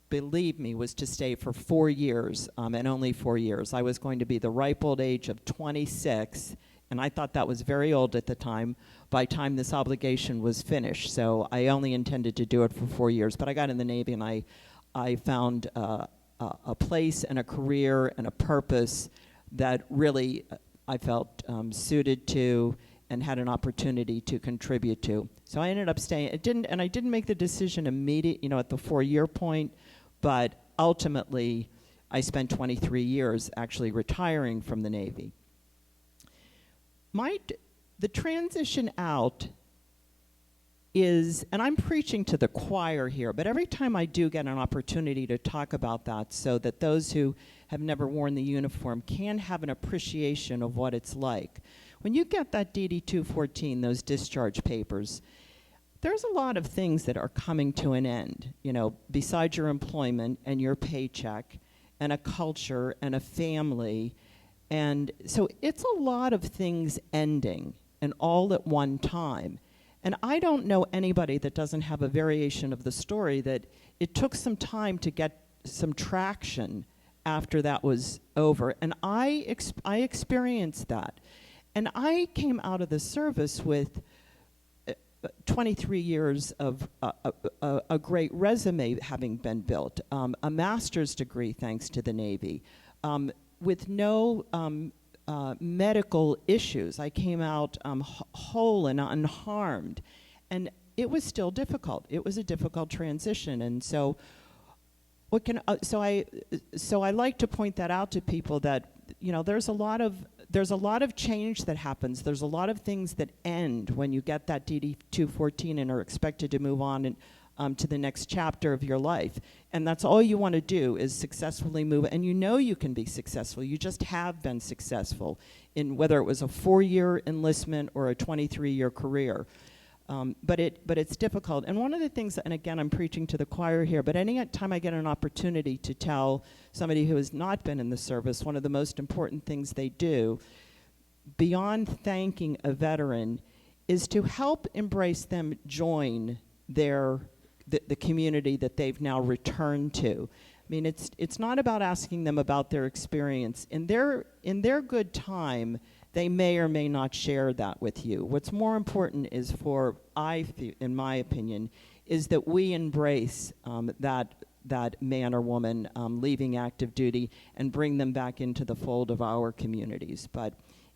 believe me, was to stay for 4 years, and only 4 years. I was going to be the ripe old age of 26, and I thought that was very old at the time, by the time this obligation was finished. So I only intended to do it for 4 years. But I got in the Navy, and I found a place and a career and a purpose that really I felt suited to and had an opportunity to contribute to. So I ended up staying. I didn't make the decision immediate, at the 4-year point, but ultimately I spent 23 years actually retiring from the Navy. The transition out is, and I'm preaching to the choir here, but every time I do get an opportunity to talk about that so that those who have never worn the uniform can have an appreciation of what it's like. When you get that DD-214, those discharge papers, there's a lot of things that are coming to an end, besides your employment and your paycheck and a culture and a family. And so it's a lot of things ending and all at one time. And I don't know anybody that doesn't have a variation of the story that it took some time to get some traction after that was over. And I experienced that. And I came out of the service with 23 years of a great resume having been built, a master's degree thanks to the Navy, with no medical issues. I came out whole and unharmed, and it was still difficult. It was a difficult transition, and so I like to point that out to people that there's a lot of change that happens. There's a lot of things that end when you get that DD-214 and are expected to move on and to the next chapter of your life. And that's all you want to do is successfully move. And you can be successful. You just have been successful in whether it was a 4-year enlistment or a 23-year career. But it's difficult. And one of the things, and again, I'm preaching to the choir here, but any time I get an opportunity to tell somebody who has not been in the service, one of the most important things they do, beyond thanking a veteran, is to help embrace them join the community that they've now returned to. I mean, it's not about asking them about their experience. In their good time, they may or may not share that with you. What's more important is in my opinion, is that we embrace that man or woman leaving active duty and bring them back into the fold of our communities. But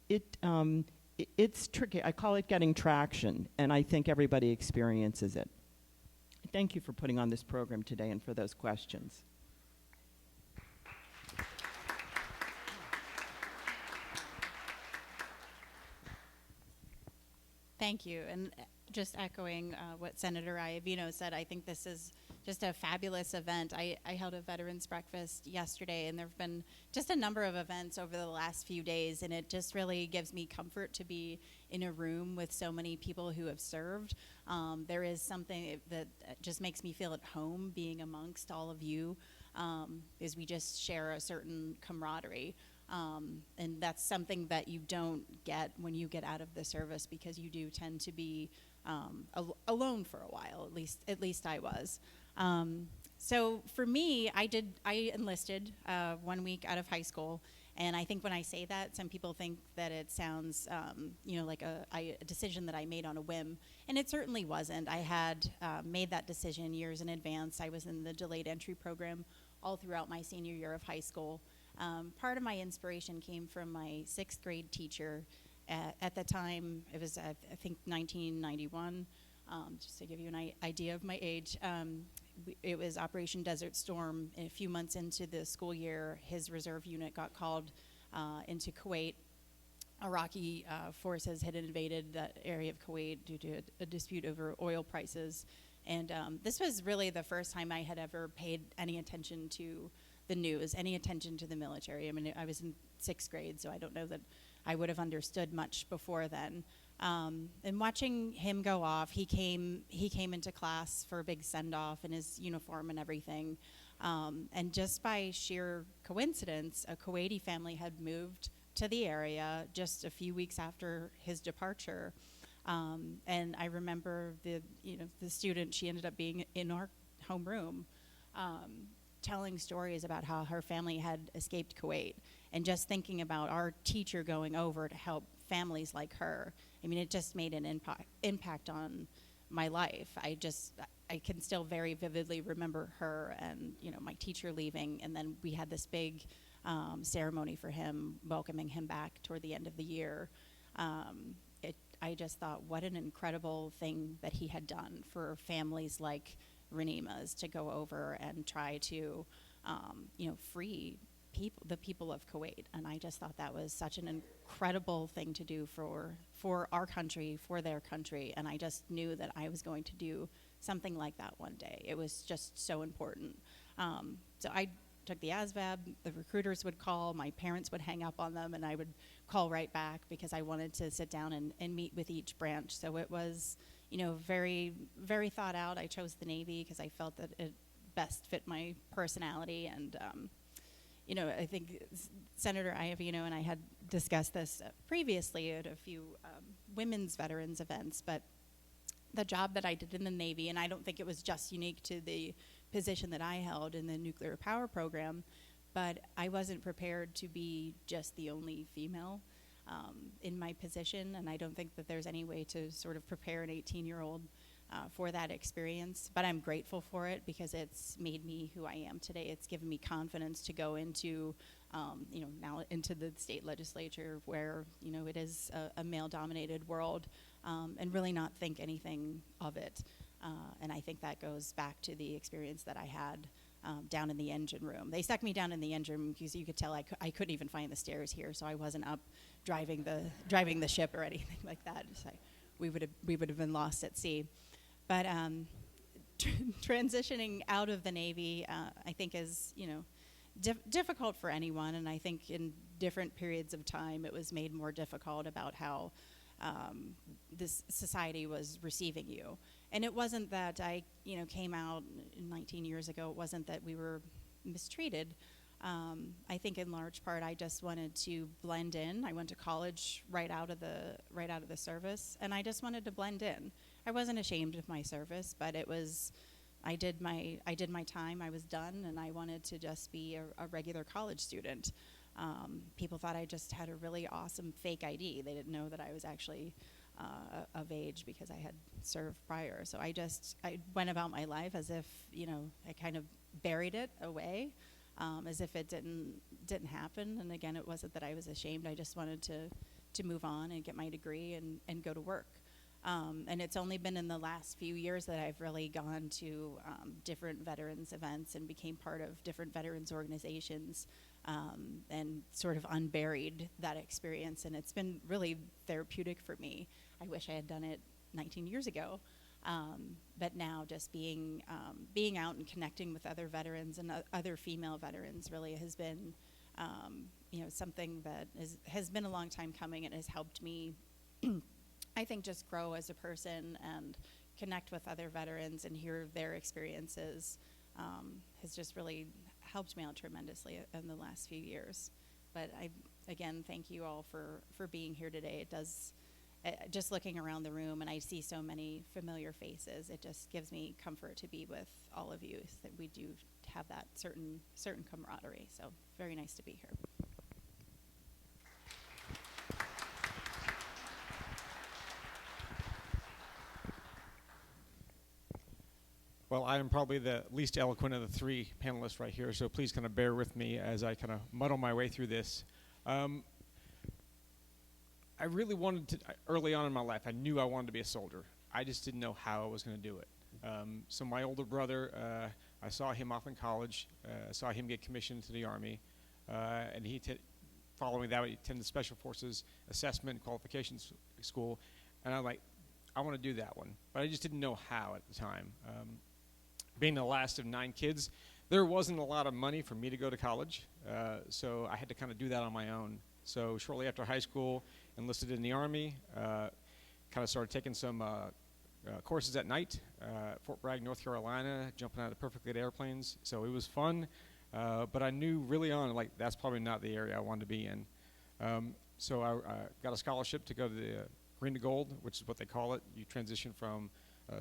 it's tricky. I call it getting traction, and I think everybody experiences it. Thank you for putting on this program today and for those questions. Thank you. And just echoing what Senator Iovino said, I think this is just a fabulous event. I held a veterans breakfast yesterday, and there have been just a number of events over the last few days, and it just really gives me comfort to be in a room with so many people who have served. There is something that just makes me feel at home being amongst all of you, is we just share a certain camaraderie. And that's something that you don't get when you get out of the service, because you do tend to be alone for a while. At least I was. So for me, I enlisted 1 week out of high school, and I think when I say that, some people think that it sounds like a decision that I made on a whim, and it certainly wasn't. I had made that decision years in advance. I was in the delayed entry program all throughout my senior year of high school. Part of my inspiration came from my 6th grade teacher. At the time, it was, I think, 1991, just to give you an idea of my age. It was Operation Desert Storm. And a few months into the school year, his reserve unit got called into Kuwait. Iraqi forces had invaded that area of Kuwait due to a dispute over oil prices. And this was really the first time I had ever paid any attention to the news, any attention to the military. I mean, I was in 6th grade, so I don't know that I would have understood much before then. And watching him go off, he came into class for a big send-off in his uniform and everything. And just by sheer coincidence, a Kuwaiti family had moved to the area just a few weeks after his departure. And I remember the student, she ended up being in our homeroom, telling stories about how her family had escaped Kuwait, and just thinking about our teacher going over to help families like her. I mean, it just made an impact on my life. I can still very vividly remember her and my teacher leaving, and then we had this big ceremony for him, welcoming him back toward the end of the year. I just thought, what an incredible thing that he had done for families like Ranima's, to go over and try to, free the people of Kuwait. And I just thought that was such an incredible thing to do for our country, for their country. And I just knew that I was going to do something like that one day. It was just so important. So I took the ASVAB, the recruiters would call, my parents would hang up on them, and I would call right back because I wanted to sit down and meet with each branch. So it was, very, very thought out. I chose the Navy because I felt that it best fit my personality. And, I think Senator Iovino and I had discussed this previously at a few women's veterans events, but the job that I did in the Navy, and I don't think it was just unique to the position that I held in the nuclear power program, but I wasn't prepared to be just the only female in my position, and I don't think that there's any way to sort of prepare an 18-year-old for that experience. But I'm grateful for it because it's made me who I am today. It's given me confidence to go into, now into the state legislature where, it is a male-dominated world, and really not think anything of it. And I think that goes back to the experience that I had down in the engine room. They stuck me down in the engine room because you could tell I couldn't even find the stairs here, so I wasn't up driving the ship or anything like that. So we would have been lost at sea. But transitioning out of the Navy, I think is difficult for anyone, and I think in different periods of time it was made more difficult about how this society was receiving you. And it wasn't that I, came out 19 years ago. It wasn't that we were mistreated. I think in large part I just wanted to blend in. I went to college right out of the service, and I just wanted to blend in. I wasn't ashamed of my service, but it was, I did my time. I was done, and I wanted to just be a regular college student. People thought I just had a really awesome fake ID. They didn't know that I was actually of age because I had served prior. So I went about my life as if, I kind of buried it away, as if it didn't happen. And again, it wasn't that I was ashamed. I just wanted to move on and get my degree and go to work. And it's only been in the last few years that I've really gone to different veterans events and became part of different veterans organizations, and sort of unburied that experience. And it's been really therapeutic for me. I wish I had done it 19 years ago. But now just being out and connecting with other veterans and other female veterans really has been something that has been a long time coming, and has helped me I think just grow as a person and connect with other veterans and hear their experiences has just really helped me out tremendously in the last few years. But I, again, thank you all for being here today. It does, just looking around the room and I see so many familiar faces, it just gives me comfort to be with all of you, so that we do have that certain camaraderie. So very nice to be here. Well, I am probably the least eloquent of the three panelists right here, so please kind of bear with me as I kind of muddle my way through this. I really wanted to, early on in my life, I knew I wanted to be a soldier. I just didn't know how I was going to do it. So my older brother, I saw him off in college. I saw him get commissioned to the Army, and following that, he attended the Special Forces Assessment and Qualifications School, and I'm like, I want to do that one. But I just didn't know how at the time. Being the last of 9 kids, there wasn't a lot of money for me to go to college, so I had to kind of do that on my own. So shortly after high school, enlisted in the Army, kind of started taking some courses at night, Fort Bragg, North Carolina, jumping out of perfectly good airplanes. So it was fun, but I knew really on, like, that's probably not the area I wanted to be in. So I got a scholarship to go to the Green to Gold, which is what they call it. You transition from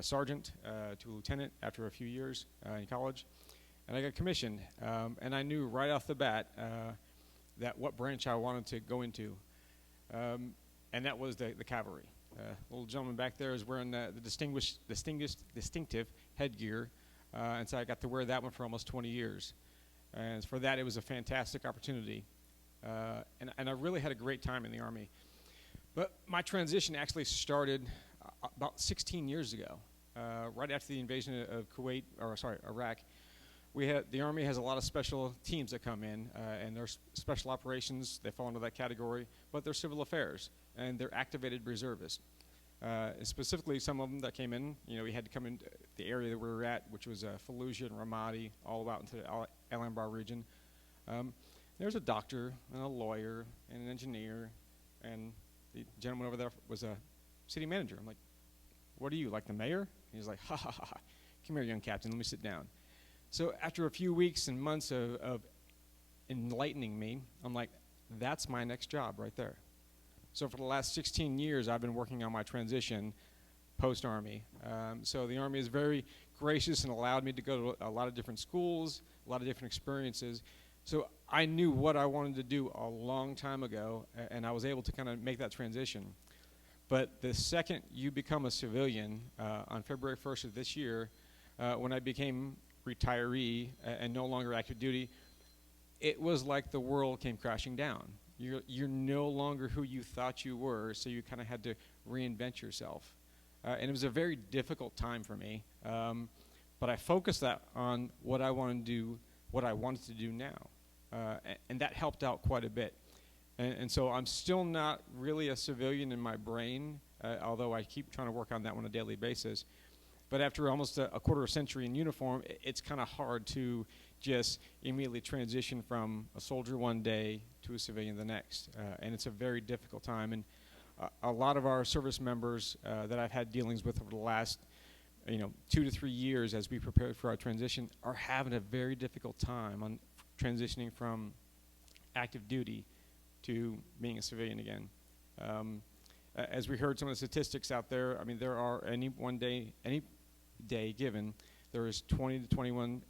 sergeant to lieutenant after a few years in college. And I got commissioned, and I knew right off the bat that what branch I wanted to go into, and that was the cavalry. Little gentleman back there is wearing the distinctive headgear, and so I got to wear that one for almost 20 years. And for that, it was a fantastic opportunity, and I really had a great time in the Army. But my transition actually started about 16 years ago, right after the invasion of Iraq. The Army has a lot of special teams that come in, and there's special operations. They fall into that category, but they're civil affairs, and they're activated reservists. Specifically, some of them that came in, we had to come in the area that we were at, which was Fallujah and Ramadi, all out into the Al Anbar region. There's a doctor and a lawyer and an engineer, and the gentleman over there was a city manager. I'm like, "What are you, like the mayor?" He's like, "Ha ha ha! Come here, young captain. Let me sit down." So after a few weeks and months of enlightening me, I'm like, that's my next job right there. So for the last 16 years, I've been working on my transition post-Army. So the Army is very gracious and allowed me to go to a lot of different schools, a lot of different experiences. So I knew what I wanted to do a long time ago, and I was able to kind of make that transition. But the second you become a civilian, on February 1st of this year, when I became retiree and no longer active duty, it was like the world came crashing down. You're no longer who you thought you were, so you kind of had to reinvent yourself. And it was a very difficult time for me, but I focused that on what I wanted to do now, and that helped out quite a bit. And so I'm still not really a civilian in my brain, although I keep trying to work on that on a daily basis. But after almost a quarter century in uniform, it's kind of hard to just immediately transition from a soldier one day to a civilian the next. And it's a very difficult time. And a lot of our service members that I've had dealings with over the last 2 to 3 years as we prepared for our transition are having a very difficult time on transitioning from active duty to being a civilian again. As we heard some of the statistics out there, I mean, there are any day given, there is 20 to 21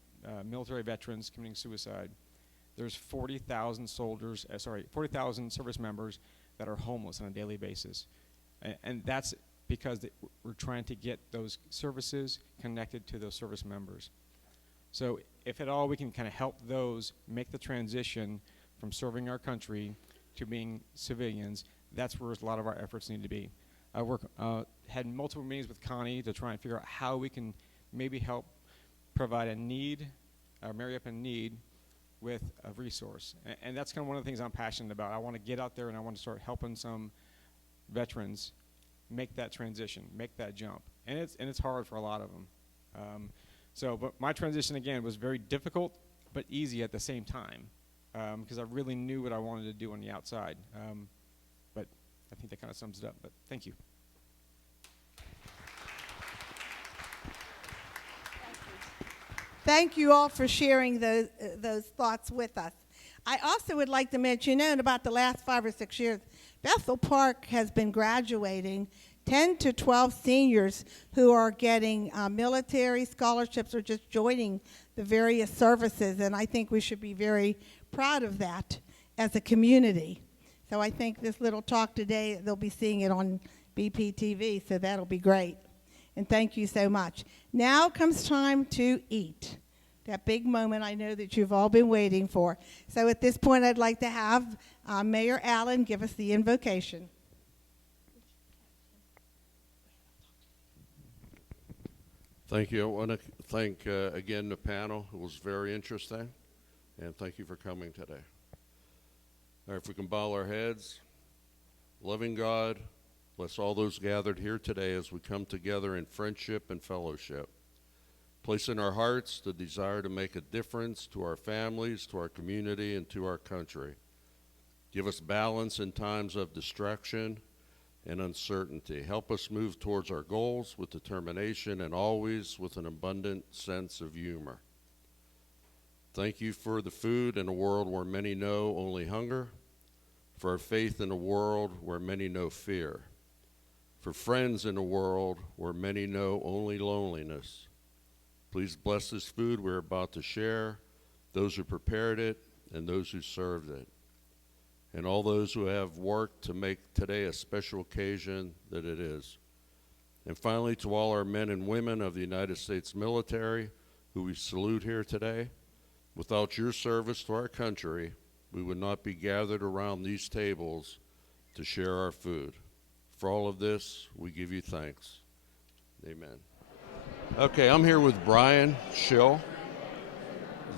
military veterans committing suicide. There's 40,000 40,000 service members that are homeless on a daily basis. And that's because we're trying to get those services connected to those service members. So if at all we can kind of help those make the transition from serving our country to being civilians, that's where a lot of our efforts need to be. I had multiple meetings with Connie to try and figure out how we can maybe help provide a need, or marry up a need with a resource. And that's kind of one of the things I'm passionate about. I want to get out there and I want to start helping some veterans make that transition, make that jump. And it's hard for a lot of them. But my transition, again, was very difficult but easy at the same time, because I really knew what I wanted to do on the outside. But I think that kind of sums it up. But thank you. Thank you all for sharing those thoughts with us. I also would like to mention, in about the last 5 or 6 years, Bethel Park has been graduating 10 to 12 seniors who are getting military scholarships or just joining the various services, and I think we should be very proud of that as a community. So I think this little talk today, they'll be seeing it on BPTV, so that'll be great. And thank you so much. Now comes time to eat. That big moment I know that you've all been waiting for. So at this point, I'd like to have Mayor Allen give us the invocation. Thank you. I want to thank again the panel. It was very interesting, and thank you for coming today. All right, if we can bow our heads. Loving God, bless all those gathered here today as we come together in friendship and fellowship. Place in our hearts the desire to make a difference to our families, to our community, and to our country. Give us balance in times of distraction and uncertainty. Help us move towards our goals with determination and always with an abundant sense of humor. Thank you for the food in a world where many know only hunger, for our faith in a world where many know fear, for friends in a world where many know only loneliness. Please bless this food we're about to share, those who prepared it, and those who served it, and all those who have worked to make today a special occasion that it is. And finally, to all our men and women of the United States military who we salute here today, without your service to our country, we would not be gathered around these tables to share our food. For all of this, we give you thanks. Amen. Okay, I'm here with Brian Schill.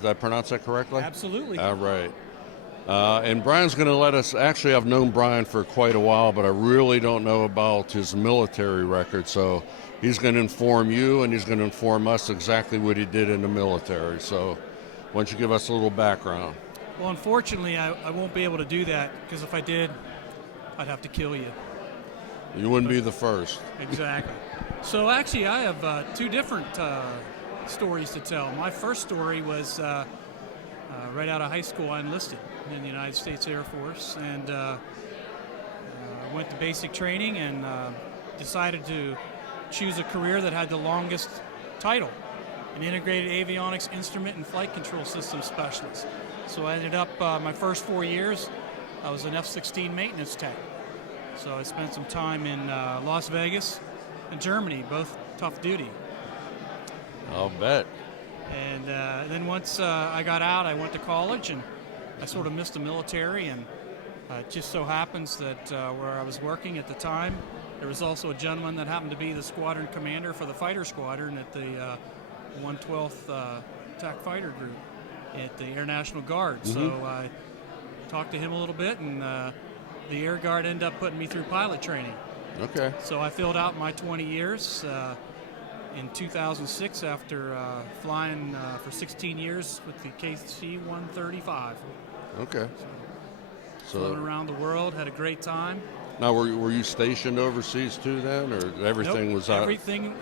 Did I pronounce that correctly? Absolutely. All right. And Brian's going to let us, actually I've known Brian for quite a while, but I really don't know about his military record, so he's going to inform you and he's going to inform us exactly what he did in the military. So why don't you give us a little background? Well, unfortunately, I won't be able to do that because if I did, I'd have to kill you. You wouldn't be the first. Exactly. So actually, I have two different stories to tell. My first story was right out of high school. I enlisted in the United States Air Force and went to basic training and decided to choose a career that had the longest title, an integrated avionics instrument and flight control system specialist. So I ended up, my first 4 years, I was an F-16 maintenance tech. So I spent some time in Las Vegas and Germany, both tough duty. I'll bet. And then once I got out, I went to college, and I sort of missed the military. And it just so happens that where I was working at the time, there was also a gentleman that happened to be the squadron commander for the fighter squadron at the 112th TAC Fighter Group at the Air National Guard. Mm-hmm. So I talked to him a little bit, and the Air Guard ended up putting me through pilot training. Okay. So I filled out my 20 years in 2006 after flying for 16 years with the KC-135. Okay. Flown around the world, had a great time. Now, were you stationed overseas too then, or everything Nope. was out? Everything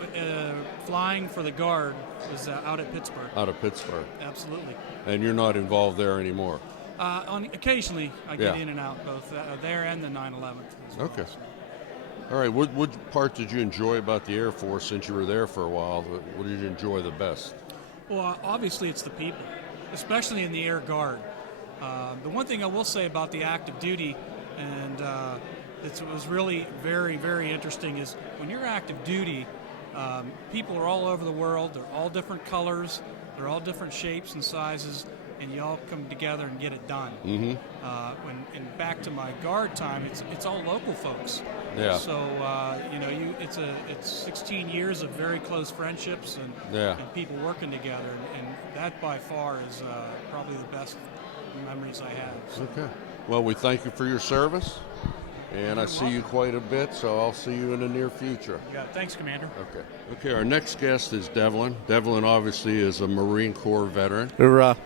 flying for the Guard was out at Pittsburgh. Out of Pittsburgh. Absolutely. And you're not involved there anymore? Occasionally, I get in and out, both there and the 9/11. Okay. All right. What part did you enjoy about the Air Force since you were there for a while? What did you enjoy the best? Well, obviously it's the people, especially in the Air Guard. The one thing I will say about the active duty, and it was really very, very interesting, is when you're active duty, people are all over the world. They're all different colors. They're all different shapes and sizes, and you all come together and get it done. Mm-hmm. And back to my Guard time, it's all local folks. Yeah. So it's 16 years of very close friendships and people working together, and that by far is probably the best memories I have. So. Okay. Well, we thank you for your service, and I see you quite a bit, so I'll see you in the near future. Yeah. Thanks, Commander. Okay. Okay. Our next guest is Devlin. Devlin obviously is a Marine Corps veteran. Hoorah.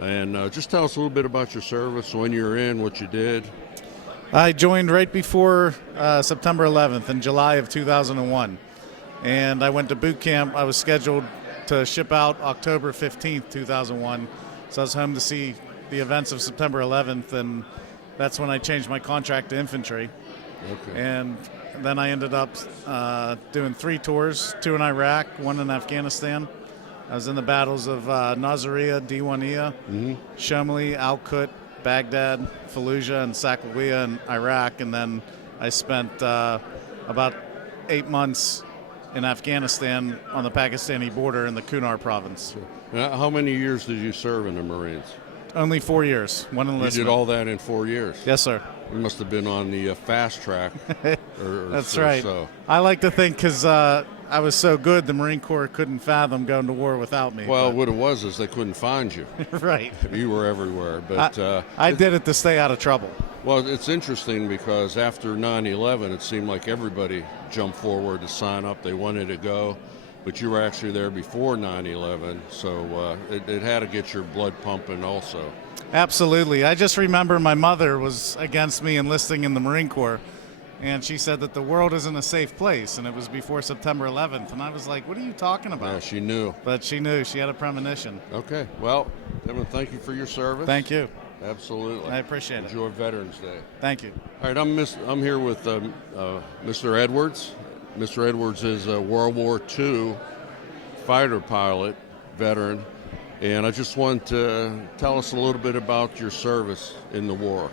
And just tell us a little bit about your service, when you were in, what you did. I joined right before September 11th in July of 2001. And I went to boot camp. I was scheduled to ship out October 15th, 2001. So I was home to see the events of September 11th, and that's when I changed my contract to infantry. Okay. And then I ended up doing 3 tours, 2 in Iraq, 1 in Afghanistan. I was in the battles of Nasiriyah, Diwaniyah, Shamli, Al-Qut, Baghdad, Fallujah, and Saqawiyah in Iraq. And then I spent about 8 months in Afghanistan on the Pakistani border in the Kunar province. Now, how many years did you serve in the Marines? Only 4 years, 1 enlistment. You did all that in 4 years? Yes, sir. You must have been on the fast track. That's right. So. I like to think because I was so good, the Marine Corps couldn't fathom going to war without me. Well, what it was is they couldn't find you. Right. You were everywhere. But I did it to stay out of trouble. Well, it's interesting because after 9/11, it seemed like everybody jumped forward to sign up. They wanted to go. But you were actually there before 9/11, so it had to get your blood pumping also. Absolutely. I just remember my mother was against me enlisting in the Marine Corps, and she said that the world isn't a safe place, and it was before September 11th. And I was like, what are you talking about? Yeah, she knew. But she knew. She had a premonition. Okay. Well, Devin, thank you for your service. Thank you. Absolutely. I appreciate it. Enjoy Veterans Day. Thank you. All right, I'm here with Mr. Edwards. Mr. Edwards is a World War II fighter pilot, veteran, and I just want to tell us a little bit about your service in the war.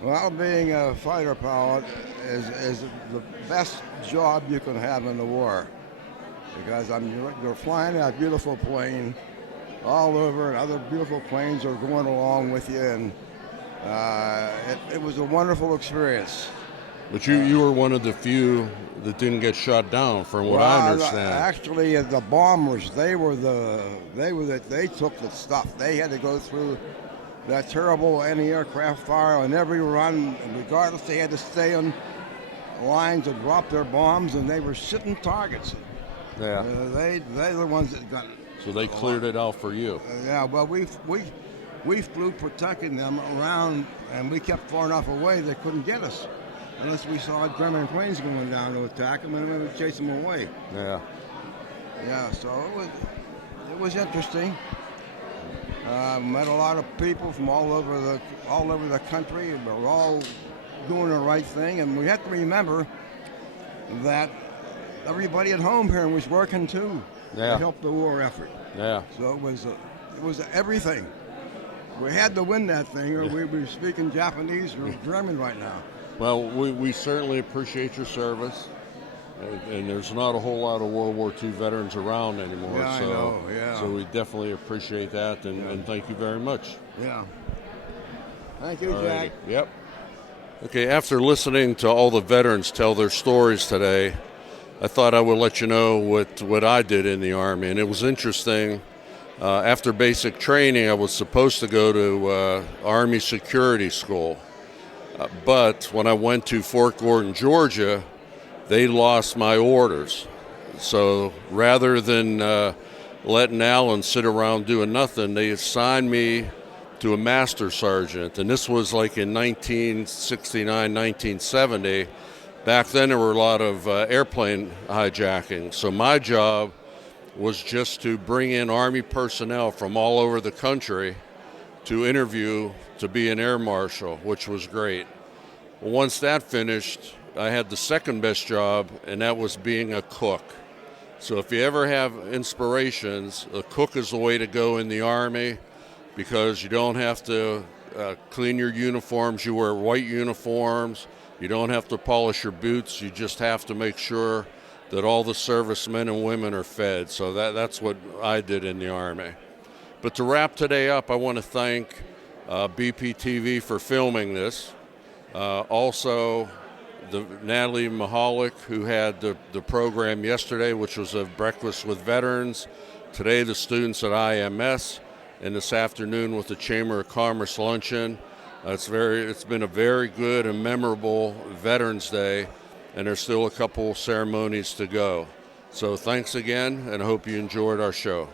Well, being a fighter pilot is the best job you can have in the war, because you're flying a beautiful plane all over, and other beautiful planes are going along with you, and it was a wonderful experience. But you were one of the few that didn't get shot down, from what I understand. Actually, the bombers, they took the stuff. They had to go through that terrible anti-aircraft fire on every run, and regardless, they had to stay on lines and drop their bombs, and they were sitting targets. Yeah. They're the ones that got. So they cleared it out for you. Yeah. Well, we flew protecting them around, and we kept far enough away they couldn't get us, unless we saw German planes going down to attack them, and we would chase them away. Yeah. Yeah. So it was interesting. Met a lot of people from all over the country, and we're all doing the right thing. And we have to remember that everybody at home here was working too to help the war effort. Yeah. So it was everything. We had to win that thing, or we'd be speaking Japanese or German right now. Well, we certainly appreciate your service. And there's not a whole lot of World War II veterans around anymore. Yeah, so, I know, yeah. So we definitely appreciate that, and thank you very much. Yeah. Thank you, Alrighty. Jack. Yep. Okay, after listening to all the veterans tell their stories today, I thought I would let you know what I did in the Army. And it was interesting. After basic training, I was supposed to go to Army Security School. But when I went to Fort Gordon, Georgia, they lost my orders. So rather than letting Alan sit around doing nothing, they assigned me to a master sergeant. And this was like in 1969, 1970. Back then there were a lot of airplane hijacking. So my job was just to bring in Army personnel from all over the country to interview to be an air marshal, which was great. Well, once that finished, I had the second best job, and that was being a cook. So if you ever have inspirations, a cook is the way to go in the Army, because you don't have to clean your uniforms. You wear white uniforms. You don't have to polish your boots. You just have to make sure that all the servicemen and women are fed. So that's what I did in the Army. But to wrap today up, I want to thank BPTV for filming this. Also, Natalie Mahalik, who had the program yesterday, which was a breakfast with veterans. Today, the students at IMS, and this afternoon with the Chamber of Commerce luncheon. It's been a very good and memorable Veterans Day, and there's still a couple ceremonies to go. So thanks again, and I hope you enjoyed our show.